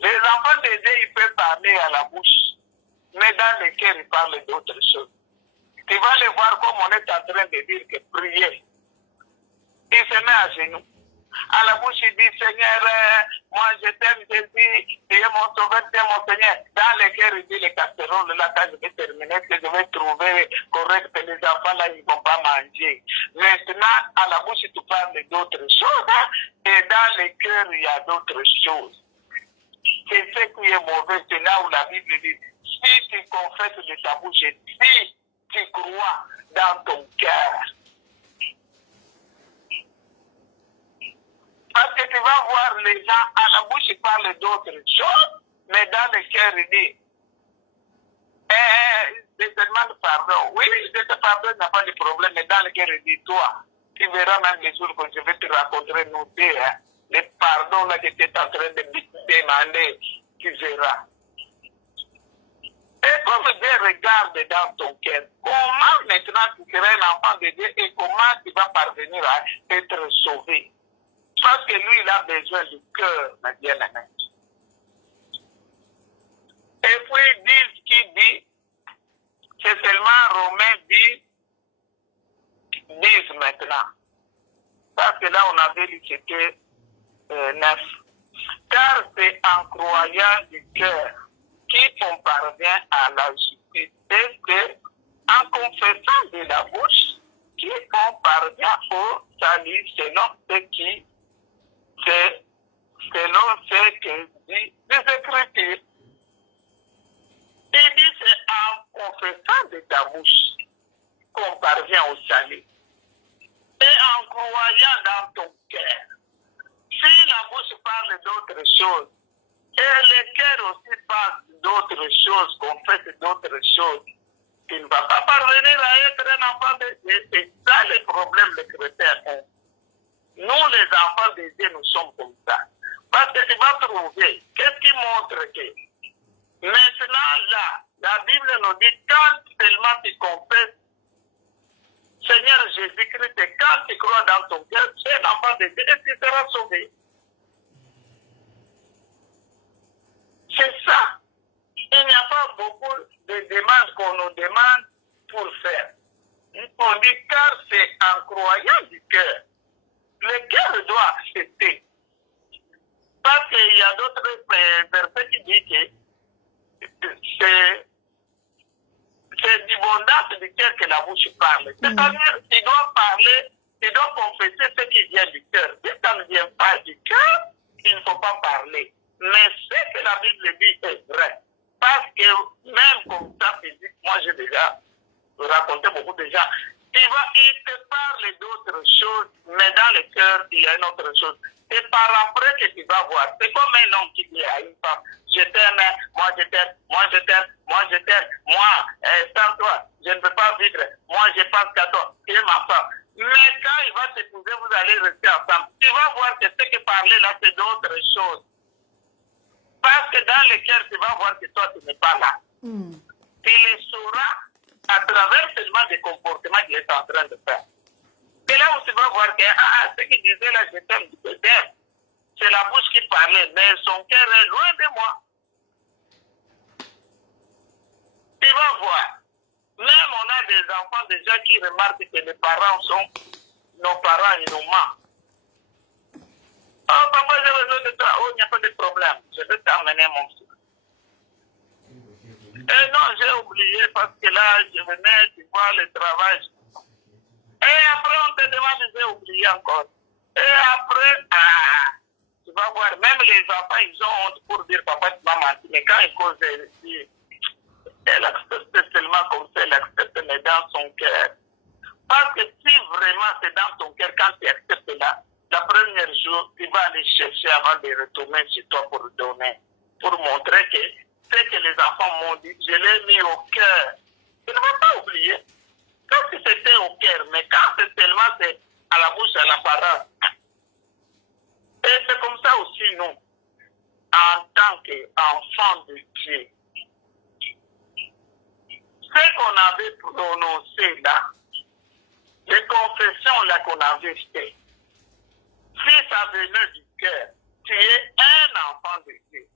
Les enfants de Dieu, ils peuvent parler à la bouche, mais dans le cœur, ils parlent d'autres choses. Tu vas les voir comme on est en train de dire que prier. Il se met à genoux. À la bouche, il dit, Seigneur, moi je t'aime, Jésus, tu es mon sauveur, tu es mon Seigneur. Dans le cœur, il dit, les casseroles, là, quand je vais terminer, que je vais trouver correct, les enfants, là, ils ne vont pas manger. Maintenant, à la bouche, tu parles d'autres choses, hein, et dans le cœur, il y a d'autres choses. C'est ce qui est mauvais, c'est là où la Bible dit, si tu confesses de ta bouche, si tu crois dans ton cœur, parce que tu vas voir les gens, à la bouche, ils parlent d'autres choses, mais dans le cœur, ils disent, Je te demande pardon. Oui, je te pardonne, il n'y a pas de problème, mais dans le cœur, dis-toi. Tu verras même les jours que je vais te raconter nous deux, hein, les pardons là que tu es en train de me demander, tu verras. Et comme Dieu regarde dans ton cœur, comment maintenant tu seras un enfant de Dieu et comment tu vas parvenir à être sauvé? Parce que lui, il a besoin du cœur, ma bien-aimée. Et puis, dis ce qu'il dit, c'est seulement Romains 10 maintenant. Parce que là, on avait lu, c'était 9. Car c'est en croyant du cœur qu'on parvient à la justice. Et c'est en confessant de la bouche qu'on parvient au salut selon ce que dit les Écritures. Il dit c'est en confessant de ta bouche qu'on parvient au salut. Et en croyant dans ton cœur. Si la bouche parle d'autres choses, et le cœur aussi parle d'autres choses, confesse d'autres choses, tu ne vas pas parvenir à être un enfant de Dieu. C'est ça le problème des chrétiens. Nous, les enfants de Dieu, nous sommes comme ça. Parce que tu vas trouver, qu'est-ce qui montre que maintenant là, la Bible nous dit, quand seulement tu confesses Seigneur Jésus-Christ, et quand tu crois dans ton cœur, tu es un enfant de Dieu et tu seras sauvé. C'est ça. Il n'y a pas beaucoup de demandes qu'on nous demande pour faire. On dit car c'est en croyant du cœur. Le cœur doit accepter. Parce qu'il y a d'autres versets qui disent que c'est d'abondance du cœur que la bouche parle. C'est-à-dire, tu dois parler, tu dois confesser ce qui vient du cœur. Si ça ne vient pas du cœur, il ne faut pas parler. Mais ce que la Bible dit est vrai. Parce que même comme ça physique, moi j'ai déjà raconté beaucoup de gens. Il te parle d'autres choses, mais dans le cœur, il y a une autre chose. C'est par après que tu vas voir. C'est comme un homme qui dit à une femme, je t'aime, moi je t'aime, moi je t'aime, moi je t'aime, moi, sans toi, je ne peux pas vivre, moi je pense qu'à toi, tu es ma femme. Mais quand il va t'épouser, vous allez rester ensemble. Tu vas voir que ce que parler là, c'est d'autres choses. Parce que dans le cœur, tu vas voir que toi, tu n'es pas là. Tu le sauras à travers seulement des comportements qu'il est en train de faire. C'est là où tu vas voir que ce qu'il disait là, je t'aime, c'est la bouche qui parlait, mais son cœur est loin de moi. Tu vas voir. Même on a des enfants déjà qui remarquent que les parents sont nos parents, ils nous mentent. Oh papa, j'ai besoin de toi. Oh, il n'y a pas de problème. Je vais t'emmener mon fils. Non, j'ai oublié parce que là, je venais, tu vois, le travail. Et après, on te demande, j'ai oublié encore. Et après, tu vas voir, même les enfants, ils ont honte pour dire, papa, tu m'as menti. Mais quand ils causent, elle accepte seulement comme ça, elle accepte, mais dans son cœur. Parce que si vraiment c'est dans ton cœur, quand tu acceptes là, la première jour, tu vas aller chercher avant de retourner chez toi pour donner, pour montrer que ce que les enfants m'ont dit, je l'ai mis au cœur. Tu ne vas pas oublier. Quand c'était au cœur, mais quand c'est tellement c'est à la bouche, à l'apparence. Et c'est comme ça aussi, nous, en tant qu'enfants de Dieu, ce qu'on avait prononcé là, les confessions là qu'on avait fait, si ça venait du cœur, tu es un enfant de Dieu.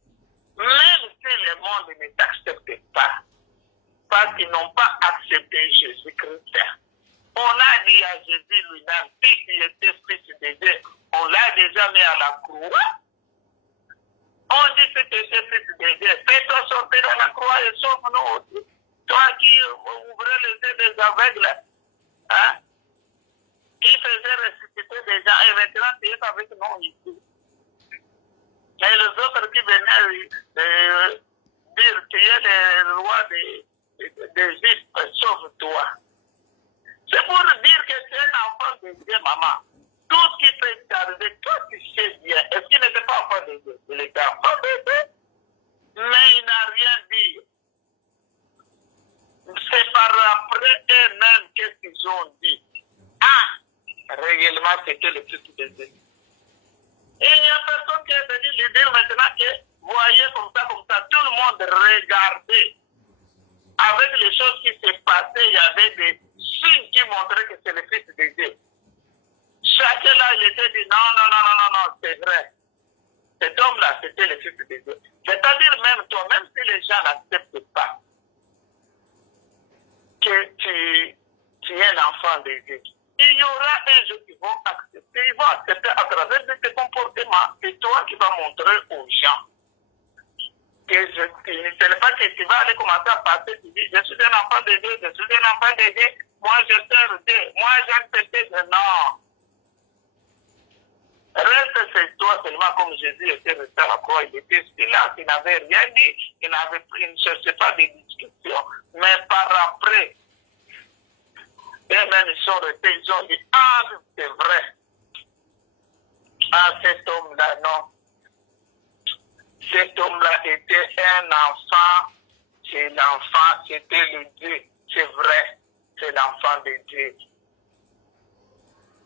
Même si le monde ne t'accepte pas, parce qu'ils n'ont pas accepté Jésus-Christ. On a dit à Jésus lui-même, si tu étais fils de Dieu, on l'a déjà mis à la croix. On dit que tu étais fils de Dieu, fais-toi sortir de la croix et sauve-nous aussi. Toi qui ouvrais les yeux des aveugles, hein, qui faisait ressusciter des gens, et maintenant tu es avec nous ici. Et les autres qui venaient dire tu es le roi d'Égypte, sauve-toi. C'est pour dire que tu es un enfant de Dieu, maman. Tout ce qui peut t'arriver, toi tu sais bien. Est-ce qu'il n'était pas enfant de Dieu? Il était enfant de Dieu. Mais il n'a rien dit. fils de Dieu. Et il n'y a personne qui est venu lui dire maintenant que, voyez comme ça, tout le monde regardait. Avec les choses qui se passaient, il y avait des signes qui montraient que c'est le fils de Dieu. Chacun là, il était dit, non, c'est vrai. Cet homme-là, c'était le fils de Dieu. C'est-à-dire même toi, même si les gens n'acceptent pas que tu es l'enfant de Dieu, il y aura un jour qui vont accepter. Ils vont accepter à travers de tes comportements. C'est toi qui vas montrer aux gens que ce n'est pas que tu vas aller commencer à passer, tu dis, je suis un enfant de Dieu, je suis un enfant de Dieu, moi je sers Dieu, moi j'accepte. Non. Reste c'est toi seulement comme Jésus était resté à la croix. Il était silence, il n'avait rien dit, il ne cherchait pas de discussion. Mais par après, et même ils sont restés, ils ont dit, ah c'est vrai. Ah cet homme-là, non. Cet homme-là était un enfant, c'est l'enfant, c'était le Dieu. C'est vrai, c'est l'enfant de Dieu.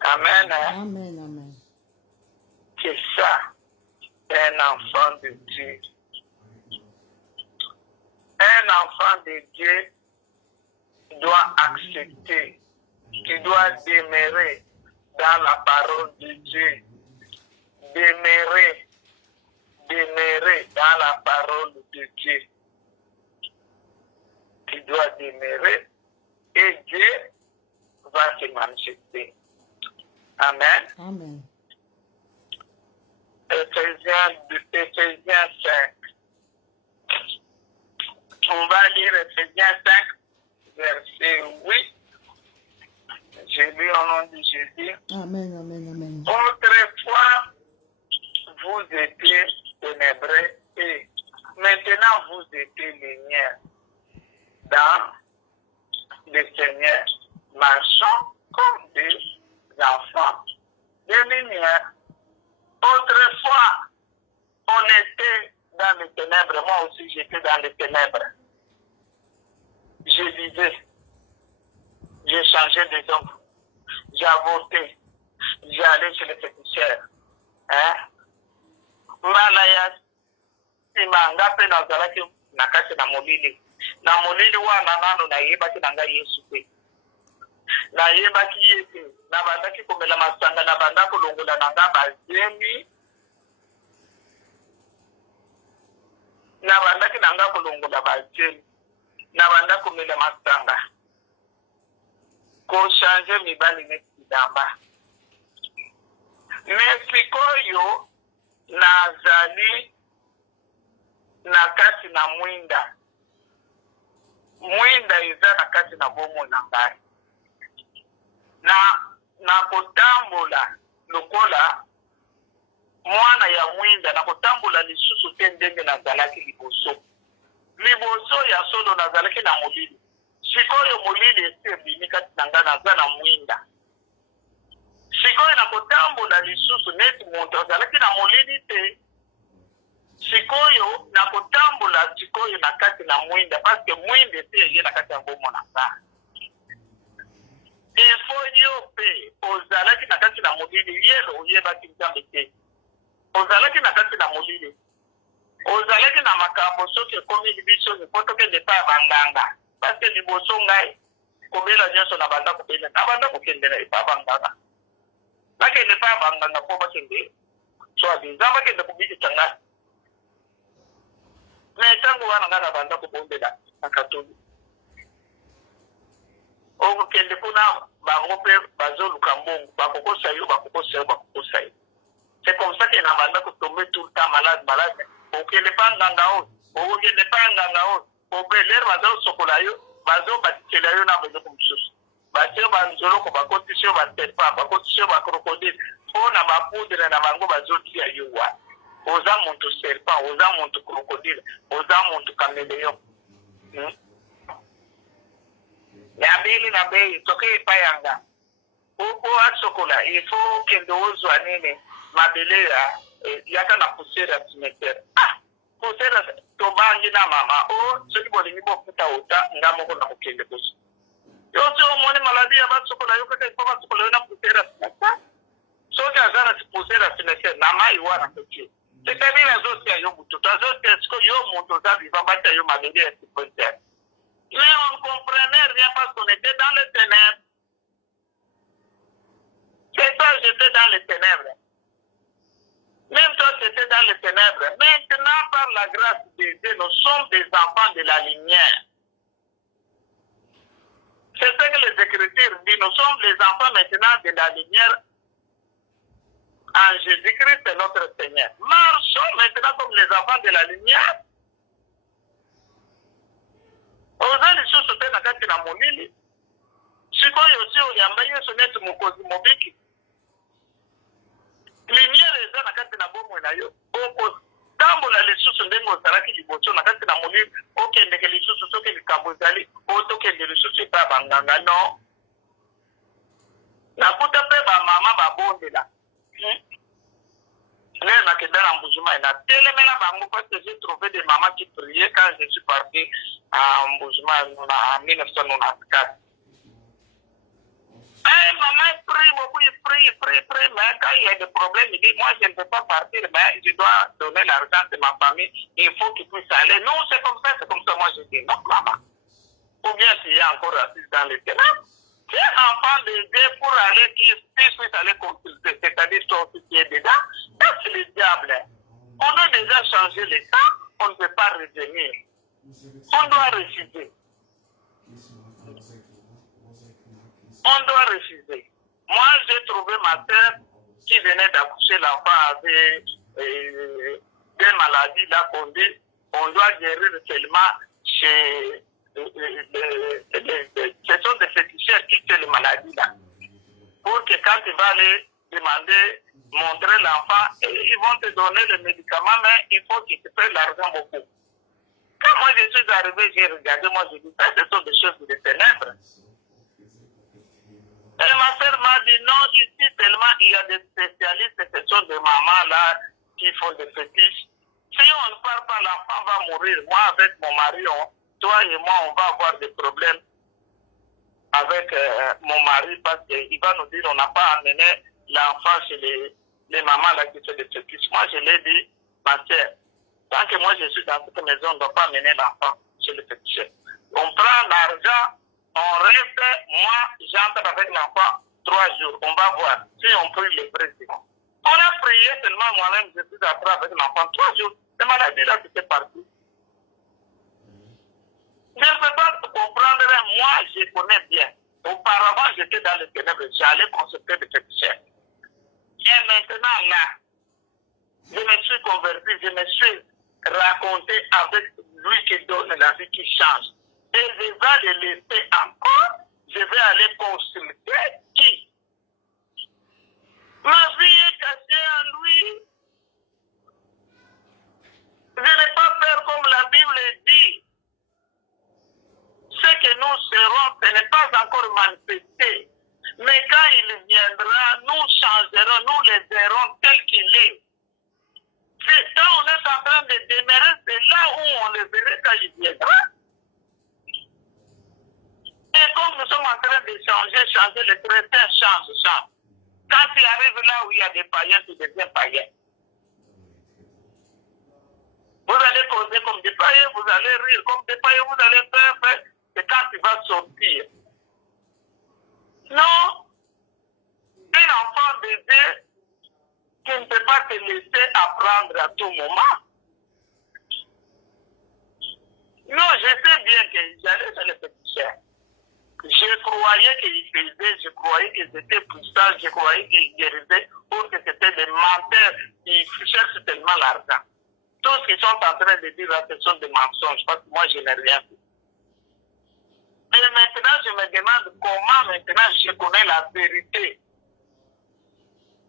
Amen. Hein? Amen, amen. C'est ça, un enfant de Dieu. Un enfant de Dieu doit accepter, tu dois demeurer dans la parole de Dieu. Demeurer dans la parole de Dieu. Tu dois demeurer et Dieu va se manifester. Amen. Amen. Éphésiens 5. On va lire Éphésiens 5, verset 8. J'ai lu au nom de Jésus. Amen, amen, amen. Autrefois, vous étiez ténébreux et maintenant vous étiez lumière dans le Seigneur, marchant comme des enfants de lumière. Autrefois, on était dans les ténèbres. Moi aussi, j'étais dans les ténèbres. Je vivais. J'ai changé de hommes. J'ai avorté. J'ai allé chez les féticheurs. Hein? Malaya, simanga pe nazalaki nakati na molili. Na molili wana nano nayebaki nanga Yesu pe. Nayebaki Yesu. Na bandaki komela masanga na bandako longola nanga bazemi. Na bandaki nanga kolongola bazemi. Na bandako komela masanga. Ko changer mibali nekidamba. Mesikoyo nazali nakati na mwinda. Mwinda eza nakati na bomo na ngai. Na kotambola lokola mwana ya mwinda na kotambola lisusu te ndenge nazalaki liboso. Liboso ya solo nazalaki na molili. Sikoyo molili esi ebimi kati na ngai naza na mwinda. Sikoyo na kotambola lisusu neti moto azalaki na molili te. Sikoyo na kotambola sikoyo na kati na mwinda parce mwinda esi eye na kati ya bomo na ngai. Efo yo pe ozalaki na kati na molili yelo oyebaki nzambe te. Ozalaki na kati na molili. Ozalaki na makambo soki ekomi libiso nikotokende pa banganga. Parce que liboso ngai kobela nyonso na banda kobela na banda kokende na epa banganga. Bakende pa banganga po bakende so abizamba kende kubikisa ngai. Mais tango wana nga na banda kobombela na katoli. Okende kuna bango pe bazoluka mbongo bakokosa yo. C'est comme ça que na banda ko tomber tout le temps malade. Okende pa nganga o. Okende pa nganga o. Obeler bazo sokola yo, bazo batikela yo na bazo kumsusu. Bazo banzolo ko bakotisi yo batepa, bakotisi yo bakrokodile. Ona bapudre na bango bazo tia yo wa. Oza muntu serpent, oza muntu krokodile, oza muntu kameleon. Yabili na bei toke payanga. Oko asokola, il faut kende ozwa nini mabele yaka na poussière ya cimetière. Poussière tobangi na mama soki bolingi bofuta ota nga moko na kokende koso. Yo so omoni maladi ya basokola yo kaka ifa basokola yo na poussière ya cimetière. soki aza na supposé na fenêtre na mai wana kotie c'est-à-dire azotia yo moto azotia siko yo moto oza vivant batia yo mabele ya supposé. Mais on ne comprenait rien parce qu'on était dans les ténèbres. C'est toi, j'étais dans les ténèbres. Même toi, tu étais dans les ténèbres. Maintenant, par la grâce de Dieu, nous sommes des enfants de la lumière. C'est ce que les Écritures disent. Nous sommes les enfants maintenant de la lumière en Jésus-Christ, c'est notre Seigneur. Marchons maintenant comme les enfants de la lumière. Oza lisusu te na kati na molili. Sikoyo si oyamba Yesu neti mokozi mobiki. Lumière eza na kati na bomoi na yo. Okotambola lisusu ndenge ozalaki liboso na kati na molili. Okendeke lisusu soki likambo ezali. Otokende lisusu epa banganga no. Nakuta pe bamama babondela. Là, na kenda na Mbujuma ina telemela bango parce que j'ai trouvé des mamans qui priaient quand je suis parti à Mbujuma en 1994. Maman prie beaucoup, il prie, mais quand il y a des problèmes, il dit, moi je ne peux pas partir, mais je dois donner l'argent de ma famille, il faut qu'il puisse aller. Non, c'est comme ça, moi je dis, non maman. Ou bien s'il y a encore assis dans les ténèbres, c'est un enfant de Dieu pour aller, qui puisse aller consulter, c'est-à-dire toi aussi qui est dedans, c'est le diable. On a déjà changé le temps, on ne peut pas revenir. On doit refuser. On doit refuser. Moi, j'ai trouvé ma sœur qui venait d'accoucher l'enfant avec des maladies là qu'on dit, on doit guérir seulement chez ce sont des féticheurs qui tuent les maladies là. Pour que quand tu vas aller demander, montrer l'enfant, ils vont te donner le médicament, mais il faut que tu payes l'argent beaucoup. Quand moi je suis arrivé, j'ai regardé, moi je dis, ça ce sont des choses de ténèbres. Et ma soeur m'a dit, non, ici tellement il y a des spécialistes, ce sont des mamans là qui font des fétiches. Si on ne parle pas, l'enfant va mourir. Moi avec mon mari, toi et moi, on va avoir des problèmes avec mon mari parce qu'il va nous dire on n'a pas amené l'enfant chez les mamans là qui font des fétiches. Moi, je l'ai dit, ma soeur, tant que moi je suis dans cette maison, on ne doit pas amener l'enfant chez le féticheur. On prend l'argent, on reste, moi, j'entre avec l'enfant 3 jours. On va voir si on prie le président. On a prié seulement moi-même, je suis entré avec l'enfant 3 jours. Cette maladie-là, c'était parti. Je ne peux pas comprendre, moi, je connais bien. Auparavant, j'étais dans les ténèbres, j'allais consulter des féticheurs. Et maintenant, là, je me suis converti, je me suis raconté avec lui qui donne la vie qui change. Et je vais le laisser encore, je vais aller consulter qui? Ma vie est cachée en lui. Je n'ai pas peur comme la Bible dit. Ce que nous serons, ce n'est pas encore manifesté. Mais quand il viendra, nous changerons, nous les verrons tel qu'il est. C'est quand on est en train de demeurer, c'est là où on le verra quand il viendra. Et comme nous sommes en train de changer, les chrétiens changent. Quand il arrive là où il y a des païens, tu deviens païen. Vous allez causer comme des païens, vous allez rire comme des païens, vous allez faire. C'est quand tu vas sortir. Non. Un enfant de Dieu qui ne peut pas te laisser apprendre à tout moment. Non, je sais bien que j'allais sur les féticheurs. Je croyais qu'ils faisaient, je croyais qu'ils étaient puissants, je croyais qu'ils guérissaient, pour que c'était des menteurs qui cherchent tellement l'argent. Tout ce qu'ils sont en train de dire là, ce sont des mensonges, parce que moi, je n'ai rien fait. Et maintenant, je me demande comment maintenant je connais la vérité.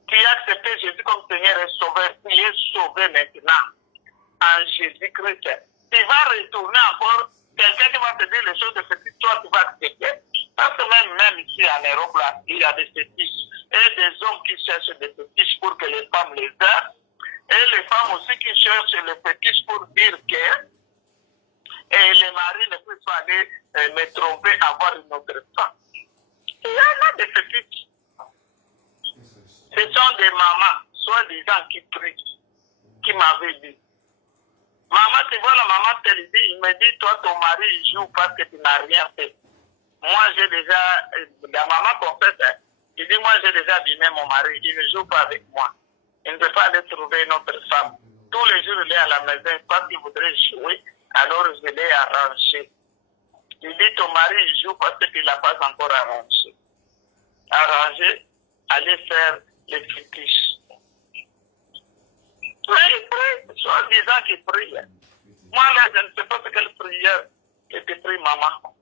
Qui a accepté Jésus comme Seigneur et Sauveur, qui est sauvé maintenant en Jésus-Christ. Tu vas retourner encore, quelqu'un qui va te dire les choses de fétiche, toi tu vas accepter. Parce que même ici en Europe, là, il y a des fétiches. Et des hommes qui cherchent des fétiches pour que les femmes les aient. Et les femmes aussi qui cherchent les fétiches pour dire que et les maris ne peuvent pas aller me tromper, avoir une autre femme. Il y en a des fétiches. Ce sont des mamans, soi-disant, qui prient, qui m'avaient dit. Maman, tu vois la maman te dit, il me dit, toi, ton mari, il joue parce que tu n'as rien fait. Moi, j'ai déjà, la maman confesse, hein, il dit, moi, j'ai déjà abîmé mon mari, il ne joue pas avec moi. Il ne peut pas aller trouver une autre femme. Tous les jours, il est à la maison, quand il voudrait jouer, alors je l'ai arrangé. Il dit, ton mari, il joue parce qu'il n'a pas encore arrangé. Arrangé, aller faire les fétiches. Il prie, soi-disant qu'il prie. Moi, là, je ne sais pas ce quelle prière que tu pries, maman.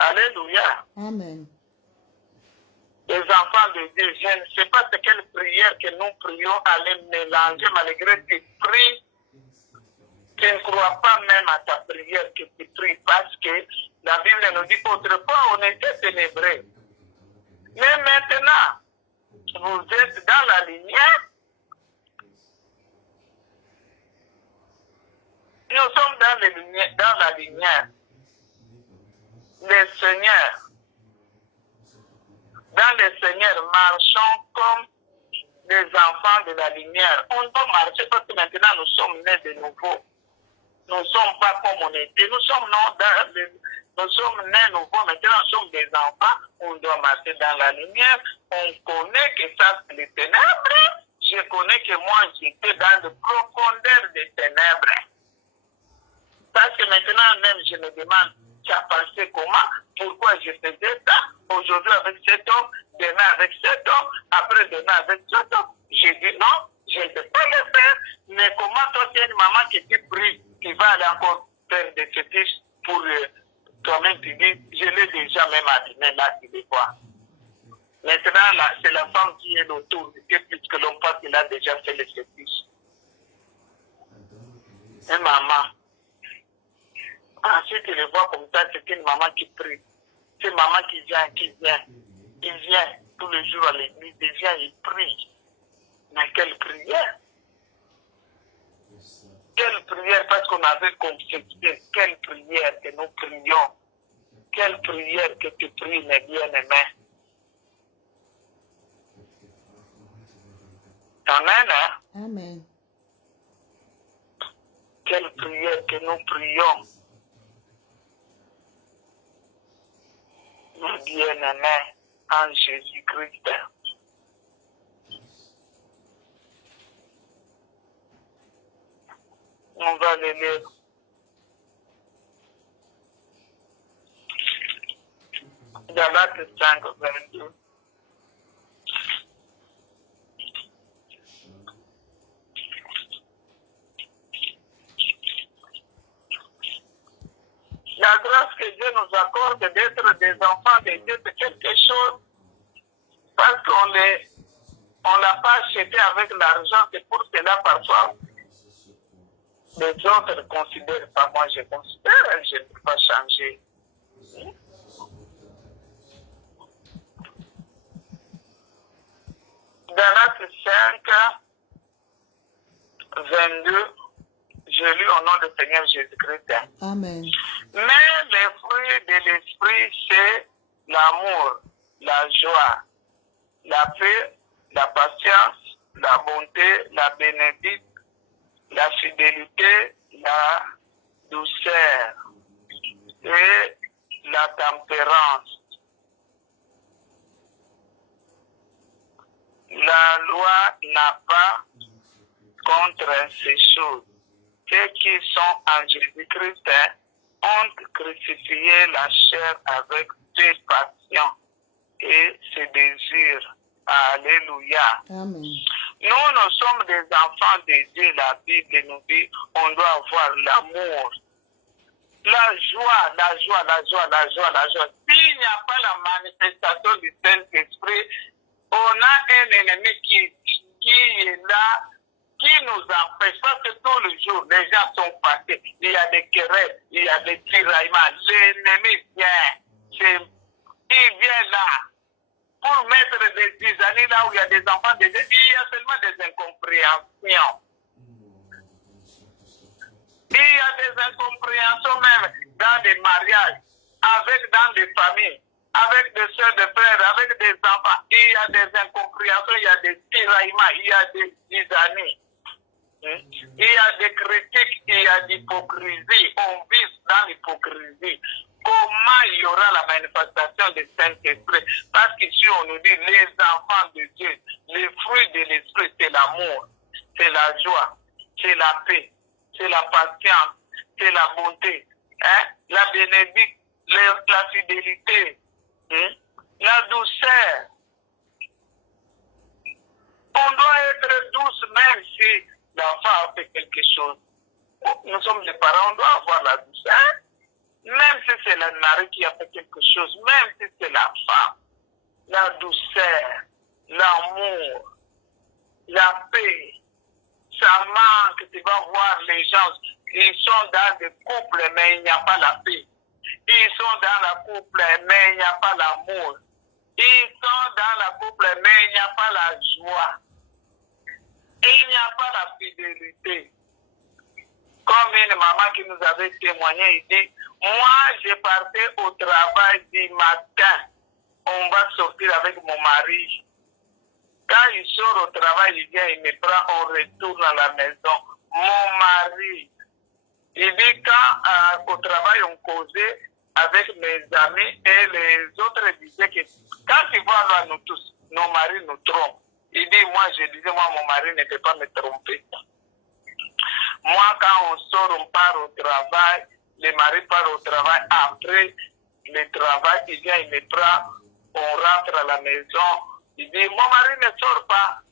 Alléluia. Amen. Les enfants de Dieu, je ne sais pas ce quelle prière que nous prions à les mélanger, malgré tes pries. Tu ne crois pas même à ta prière que tu pries, parce que la Bible nous dit qu'autrefois, on était ténébrés. Mais maintenant, vous êtes dans la lumière. Nous sommes dans la lumière. Les seigneurs, dans les seigneurs, marchons comme des enfants de la lumière. On doit marcher parce que maintenant nous sommes nés de nouveau. Nous ne sommes pas comme on était. Nous sommes nés nouveaux. Maintenant nous sommes des enfants. On doit marcher dans la lumière. On connaît que ça c'est les ténèbres. Je connais que moi j'étais dans de profondeurs des ténèbres. Parce que maintenant même je me demande, tu as pensé comment, pourquoi je faisais ça, aujourd'hui avec cet homme, demain avec cet homme, après demain avec cet homme. J'ai dit non, je ne peux pas le faire, mais comment toi tu es une maman qui tu pries, qui va aller encore faire des fétiches pour toi-même, tu dis, je l'ai déjà même abîmé, là tu dis quoi. Maintenant là, c'est la femme qui est l'autorité puisque l'homme pense qu'il a déjà fait les fétiches. Et maman, ensuite, tu le vois comme ça, c'est une maman qui prie. C'est une maman qui vient. Il vient tous les jours à l'église, il vient, il prie. Mais quelle prière! Quelle prière, parce qu'on avait concepté, quelle prière que nous prions. Quelle prière que tu pries, mes bien-aimés. Amen, hein? Amen. Quelle prière que nous prions. Mes bien-aimés en Jésus-Christ. On va les lire. Galates 5, 22. La grâce que Dieu nous accorde d'être des enfants de Dieu, c'est quelque chose parce qu'on ne l'a pas acheté avec l'argent, c'est pour cela parfois les autres ne considèrent pas. Moi, je considère, je ne peux pas changer. Galates 5, 22, je lis au nom du Seigneur Jésus-Christ. Amen. Mais les fruits de l'esprit, c'est l'amour, la joie, la paix, la patience, la bonté, la bénédiction, la fidélité, la douceur et la tempérance. La loi n'a pas contre ces choses. Ceux qui sont en Jésus-Christ ont crucifié la chair avec ses passions et ses désirs. Alléluia. Amen. Nous sommes des enfants de Dieu. La Bible nous dit on doit avoir l'amour, la joie, la joie, la joie, la joie, la joie. S'il n'y a pas la manifestation du Saint-Esprit, on a un ennemi qui est là, qui nous empêche, parce que tous les jours, les gens sont passés. Il y a des querelles, il y a des tiraillements. L'ennemi vient. Il vient là pour mettre des tisanes là où il y a des enfants, il y a seulement des incompréhensions. Il y a des incompréhensions même dans les mariages, dans des familles. avec des soeurs, des frères, avec des enfants. Il y a des incompréhensions, il y a des tiraillements, il y a des disanis. Il y a des critiques, il y a l'hypocrisie. On vit dans l'hypocrisie. Comment il y aura la manifestation du Saint-Esprit? Parce qu'ici, on nous dit, les enfants de Dieu, les fruits de l'Esprit, c'est l'amour, c'est la joie, c'est la paix, c'est la patience, c'est la bonté, la bénédiction, la fidélité, la douceur. On doit être douce même si l'enfant a fait quelque chose. Nous sommes des parents, on doit avoir la douceur. Même si c'est le mari qui a fait quelque chose, même si c'est la femme, la douceur, l'amour, la paix, ça manque. Tu vas voir les gens, ils sont dans des couples, mais il n'y a pas la paix. Ils sont dans la couple, mais il n'y a pas l'amour. Ils sont dans la couple, mais il n'y a pas la joie. Et il n'y a pas la fidélité. Comme une maman qui nous avait témoigné, il dit, moi, je partais au travail du matin. On va sortir avec mon mari. Quand il sort au travail, il vient, il me prend, on retourne à la maison. Mon mari, il dit, quand au travail, on causait avec mes amis et les autres disaient que quand ils voient là, nous tous, nos maris nous trompent. Il dit, moi, je disais, moi, mon mari ne peut pas me tromper. Moi, quand on sort, on part au travail, le mari part au travail. Après le travail, il vient, il me prend, on rentre à la maison. Il dit, mon mari ne sort pas.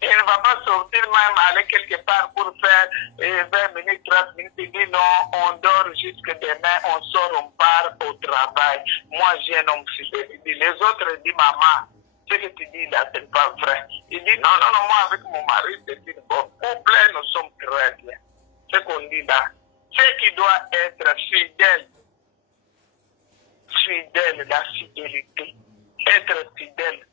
Il ne va pas sortir même aller quelque part pour faire 20 minutes, 30 minutes. Il dit, non, on dort jusque demain, on sort, on part au travail. Moi, j'ai un homme fidèle. Il dit, les autres disent, maman, ce que tu dis là, ce n'est pas vrai. Il dit, non, non, non, moi, avec mon mari, c'est une bonne couple, nous sommes très bien. Ce qu'on dit là, ce qui doit être fidèle, fidèle, la fidélité, être fidèle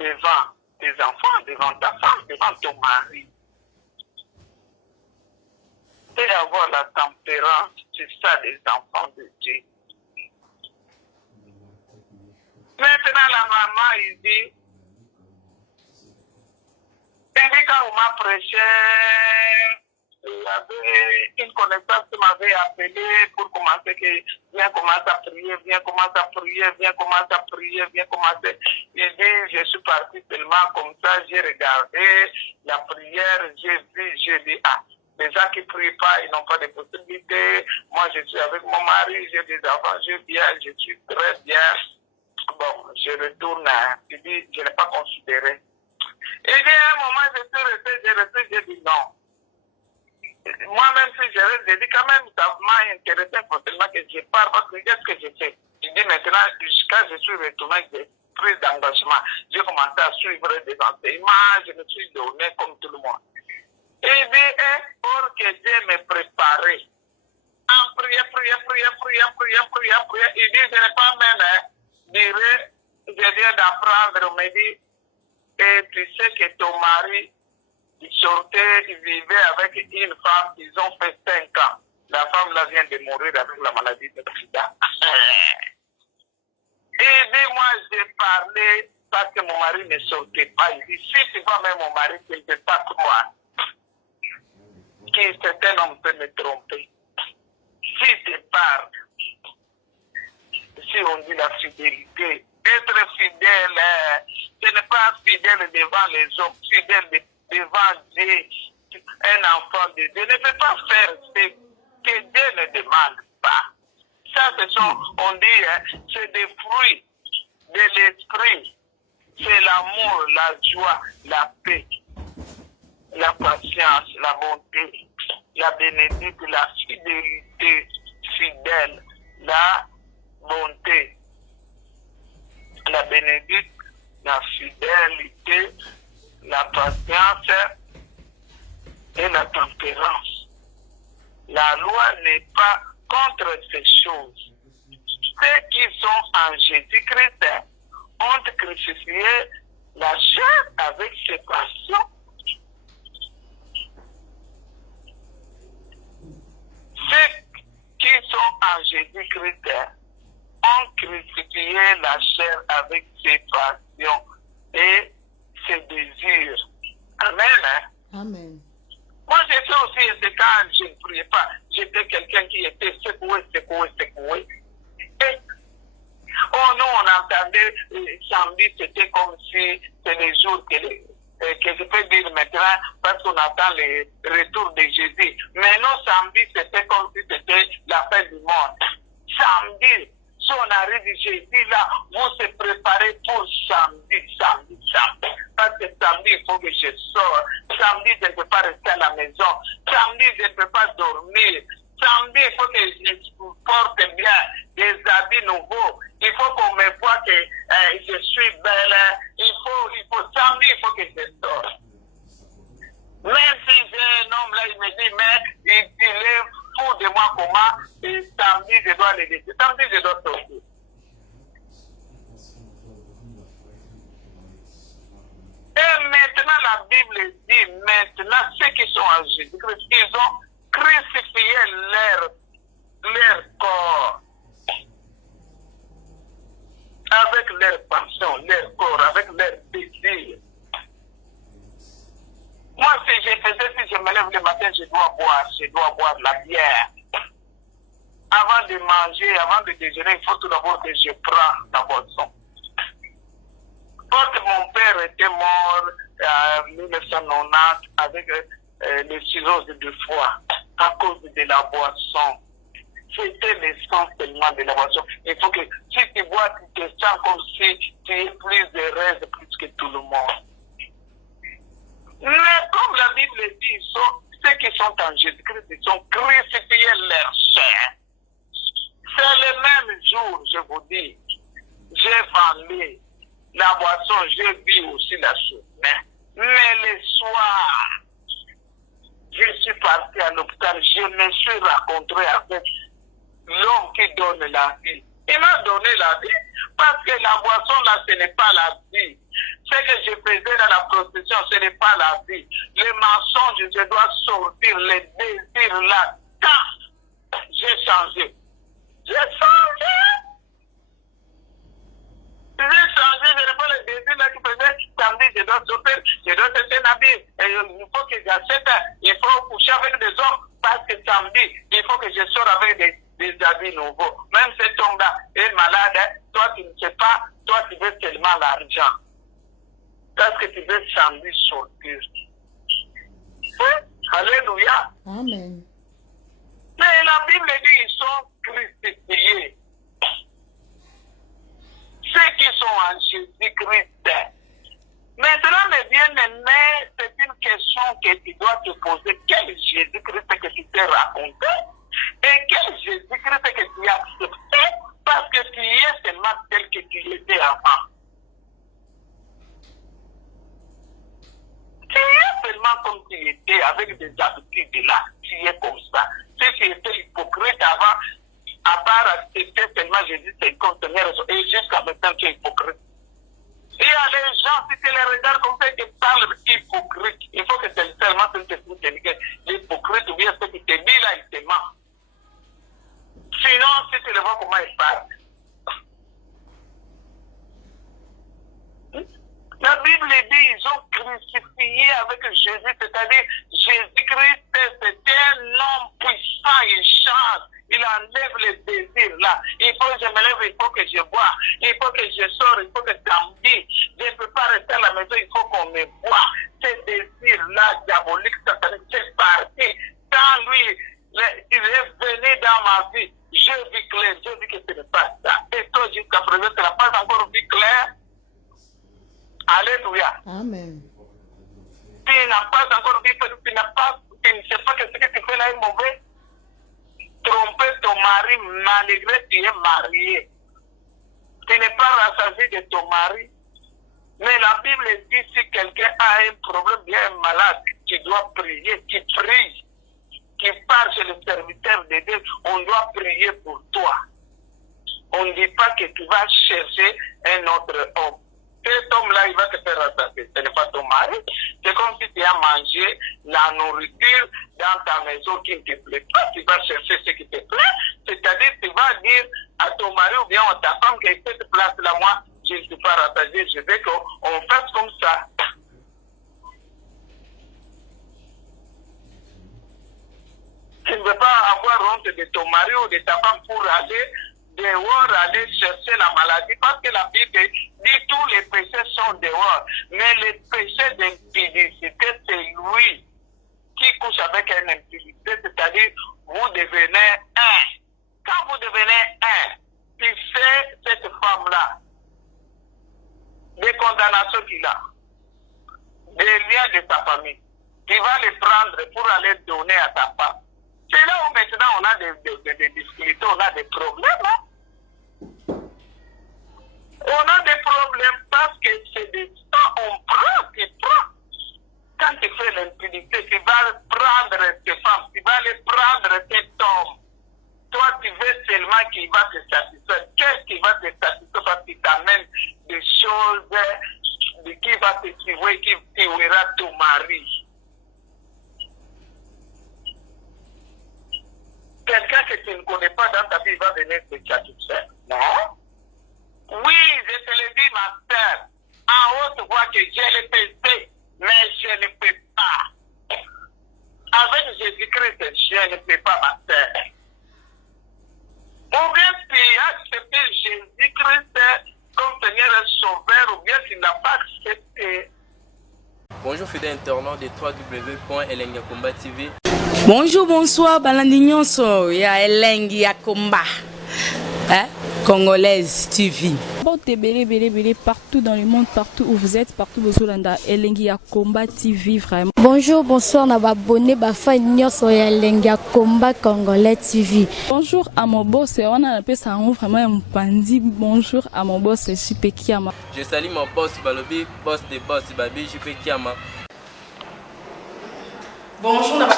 devant tes enfants, devant ta femme, devant ton mari. Et avoir la tempérance, c'est ça les enfants de Dieu. Maintenant, la maman, il dit quand on m'a prêché, il y avait une connaissance qui m'avait appelé pour commencer, que viens commencer à prier, viens commencer à prier, viens commencer à prier, viens commencer. Il dit, je suis parti tellement comme ça, j'ai regardé la prière, j'ai vu, j'ai dit, ah, les gens qui ne prient pas, ils n'ont pas de possibilités. Moi, je suis avec mon mari, j'ai des enfants, je viens, je suis très bien. Bon, je retourne, il dit, je n'ai pas considéré. Il dit, à un moment, je suis resté, j'ai dit non. Moi-même, si j'ai dit quand même, ça m'a intéressé forcément que je parle, parce que qu'est-ce que je fais? Il dit maintenant, quand je suis retourné, j'ai pris d'engagement, j'ai commencé à suivre des enseignements, je me suis donné comme tout le monde. Il dit, pour que Dieu me prépare, en prière, il dit, je n'ai pas même, je viens d'apprendre, on me dit, et tu sais que ton mari, il sortait, il vivait avec une femme, ils ont fait 5 ans. La femme là vient de mourir avec la maladie de sida. Et dit, moi j'ai parlé parce que mon mari ne sortait pas. Il dit, si tu vois même mon mari, tu ne peux pas croire que certains hommes peuvent me tromper. Si tu parles, si on dit la fidélité, être fidèle, ce n'est pas fidèle devant les hommes, fidèle devant Dieu. Un enfant de Dieu ne peut pas faire ce que Dieu ne demande pas. Ça, ce sont, on dit, c'est des fruits de l'esprit. C'est l'amour, la joie, la paix, la patience, la bonté, la bénédiction, la fidélité, fidèle, la bonté, la bénédiction, la fidélité, la patience et la tempérance. La loi n'est pas contre ces choses. Ceux qui sont en Jésus-Christ ont crucifié la chair avec ses passions. Ceux qui sont en Jésus-Christ ont crucifier la chair avec ses passions et ses désirs. Amen. Hein? Amen. Moi, j'étais aussi, c'est quand je ne priais pas, j'étais quelqu'un qui était secoué. Et, oh, nous, on entendait, samedi, c'était comme si c'est les jours que je peux dire maintenant, parce qu'on attend le retour de Jésus. Mais non, samedi, c'était comme si c'était la fin du monde. Samedi, si on arrive Jésus là, vous se préparez pour samedi. Parce que samedi, il faut que je sorte. Samedi, je ne peux pas rester à la maison. Samedi, je ne peux pas dormir. Samedi, il faut que je porte bien des habits nouveaux. Il faut qu'on me voit que je suis belle. Samedi, il faut que je sorte. Même si j'ai un homme là, il me dit, mais il est fou de moi comment, et samedi, je dois le laisser. Samedi, je dois sortir. Et maintenant, la Bible dit, maintenant, ceux qui sont en Jésus-Christ, ils ont crucifié leur corps avec leur passion, leur corps, avec leur désir. Moi, si je me lève le matin, je dois boire la bière. Avant de manger, avant de déjeuner, il faut tout d'abord que je prenne la boisson. Parce que mon père était mort en 1990 avec les cirrhoses de foie à cause de la boisson. C'était l'essence tellement de la boisson. Il faut que si tu bois, tu te sens comme si tu es plus heureuse plus que tout le monde. Mais comme la Bible dit, ceux qui sont en Jésus-Christ, ils sont crucifiés leur chair. C'est le même jour, je vous dis, j'ai vendu la boisson, j'ai bu aussi la chose. Mais le soir, je suis parti à l'hôpital, je me suis rencontré avec l'homme qui donne la vie. Il m'a donné la vie parce que la boisson là, ce n'est pas la vie. Ce que je faisais dans la prostitution, ce n'est pas la vie. Les mensonges, je dois sortir, les désirs là. Quand j'ai changé. J'ai changé. Je n'ai pas le désir là qui faisait samedi, je dois sortir, je dois acheter un habit. Et il faut que j'achète, il faut coucher avec des hommes parce que samedi, il faut que je sorte avec des habits nouveaux. Même cet homme-là est malade, toi tu ne sais pas, toi tu veux tellement l'argent. Parce que tu veux samedi sortir. Alléluia. Amen. Mais la Bible dit ils sont crucifiés. Ceux qui sont en Jésus-Christ. Maintenant, mes bien-aimés, c'est une question que tu dois te poser. Quel Jésus-Christ que tu t'es raconté? Et quel Jésus-Christ que tu as accepté? Parce que tu es seulement tel que tu étais avant. Tu es seulement comme tu étais, avec des habitudes là. Tu es comme ça. Si tu étais hypocrite avant, à part accepter seulement Jésus, c'est comme Seigneur, et jusqu'à maintenant tu es hypocrite. Il y a des gens, si tu les regardes comme ça, qui parlent hypocrite. Il faut que c'est seulement ce que tu te dis, l'hypocrite ou bien ce qui te dit là, il te ment. Sinon, si tu le vois comment il parle. La Bible dit, ils ont crucifié avec Jésus, c'est-à-dire Jésus-Christ, c'était un homme puissant, il change, il enlève les désirs là. Il faut que je me lève, il faut que je bois, il faut que je sors, il faut que samedi, je ne peux pas rester à la maison, il faut qu'on me voie. Ces désirs-là, diaboliques, sataniques, c'est parti. Quand lui, il est venu dans ma vie, je vis clair, je dis que ce n'est pas ça. Et toi, jusqu'à présent, tu n'as pas encore vu clair. Alléluia. Amen. Tu n'as pas encore vu, tu ne sais pas que ce que tu fais là est mauvais. Tromper ton mari malgré que tu es marié. Tu n'es pas rassasié de ton mari. Mais la Bible dit si quelqu'un a un problème, bien un malade, tu dois prier, tu pries. Qui part chez le serviteur de Dieu, on doit prier pour toi. On ne dit pas que tu vas chercher un autre homme. Cet homme-là, il va te faire rassasier. Ce n'est pas ton mari. C'est comme si tu as mangé la nourriture dans ta maison qui ne te plaît pas. Tu vas chercher ce qui te plaît. C'est-à-dire, tu vas dire à ton mari ou bien à ta femme que cette place-là, moi, je ne suis pas rattachée, je veux qu'on fasse comme ça. Tu ne veux pas avoir honte de ton mari ou de ta femme pour aller dehors, aller chercher la maladie, parce que la Bible dit tous les péchés sont dehors. Mais le péché d'impudicité, c'est lui qui couche avec un impudicité, c'est-à-dire vous devenez un. Quand vous devenez un, tu sais cette femme-là, des condamnations qu'il a, des liens de sa famille, tu vas les prendre pour aller donner à ta femme. C'est là où maintenant on a des difficultés, on a des problèmes. Hein? On a des problèmes parce que c'est des temps, on prend, tu prends. Quand tu fais l'impunité, tu vas prendre tes femmes, tu vas les prendre tes hommes. Toi, tu veux seulement qu'il va te satisfaire. Qu'est-ce qui va te satisfaire parce qu'il t'amène des choses qui va te tuer, qui tuera ton mari. Quelqu'un que tu ne connais pas dans ta vie va venir te satisfaire. Non? Oui, je te le dis, ma sœur, en haute voix que j'ai le péché, mais je ne peux pas. Avec Jésus-Christ, je ne peux pas, ma sœur. Ou bien tu as accepté Jésus-Christ comme Seigneur et Sauveur, ou bien tu n'as pas accepté. Bonjour fidèles internautes de www.elengiakomba TV. Bonjour, bonsoir, balandi nyonso ya Elengi ya Komba. Congolaise TV. Bon, belé partout dans le monde, partout où vous êtes, partout où vous êtes, Elengi ya Komba TV vraiment. Bonjour, bonsoir, na abonné bafa nyonso ya Elengi ya Komba Congolais TV. Bonjour à mon boss, on a appelé ça vraiment un pandi. Bonjour à mon boss, JP Kiama. Je salue mon boss Balobi, boss des boss Babi, JP Kiama. Bonjour, na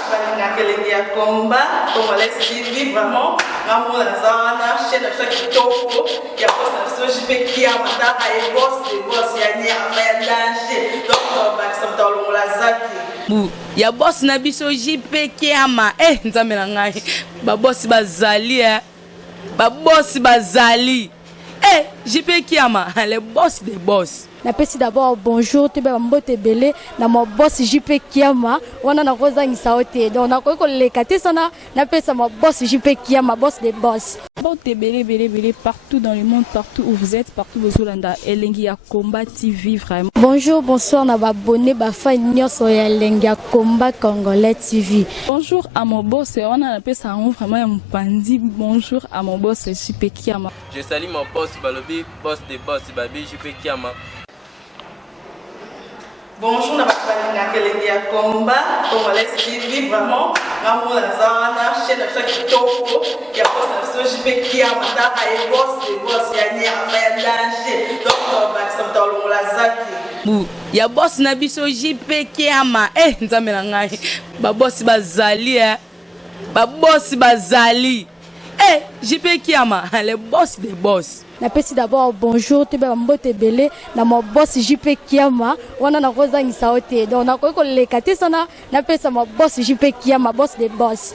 Elengi ya Komba Congolais TV vraiment. Ngamo na zana chaîne ça qui topo ya boss na JP Kiama ta ay boss des boss ya ni ya danger. Donc ba ça tolo la zaki. Ya boss na biso JP Kiama. Nzambe na ngai. Ba boss bazali Ba boss bazali. JP Kiama, le boss des boss. Napesi d'abord bonjour, tu peux mbote belé na mon boss JP Kiama, wana na kozangisa ote. Donc na ko lekate sana, napesa mon boss JP Kiama, boss des boss. Bon, belé partout dans le monde, partout où vous êtes, partout où vous êtes, Elengi ya Komba TV vraiment. Bonjour, bonsoir, na abonné bafa nyonso ya Elengi ya Komba Congolais TV. Bonjour à mon boss, on a appelé ça vraiment un pandi. Bonjour à mon boss JP Kiama. Je salue mon boss Balobi, boss des boss Babi, JP Kiama. Bonjour, na Elengi ya Komba Congolais TV vraiment. Ngamo na zana chaîne ça qui topo ya boss na JP Kiama ta ay boss des boss ya ni ya danger. Donc ba ça tolo la zaki. Ya boss na biso JP Kiama. Nzambe na ngai. Ba boss bazali Ba boss bazali. JP Kiama, le boss des boss. Napesi d'abord bonjour, tu peux mbote belé na mon boss JP Kiama, wana na kozangisa ote. Donc na ko lekate sana, napesa mon boss JP Kiama, boss des boss.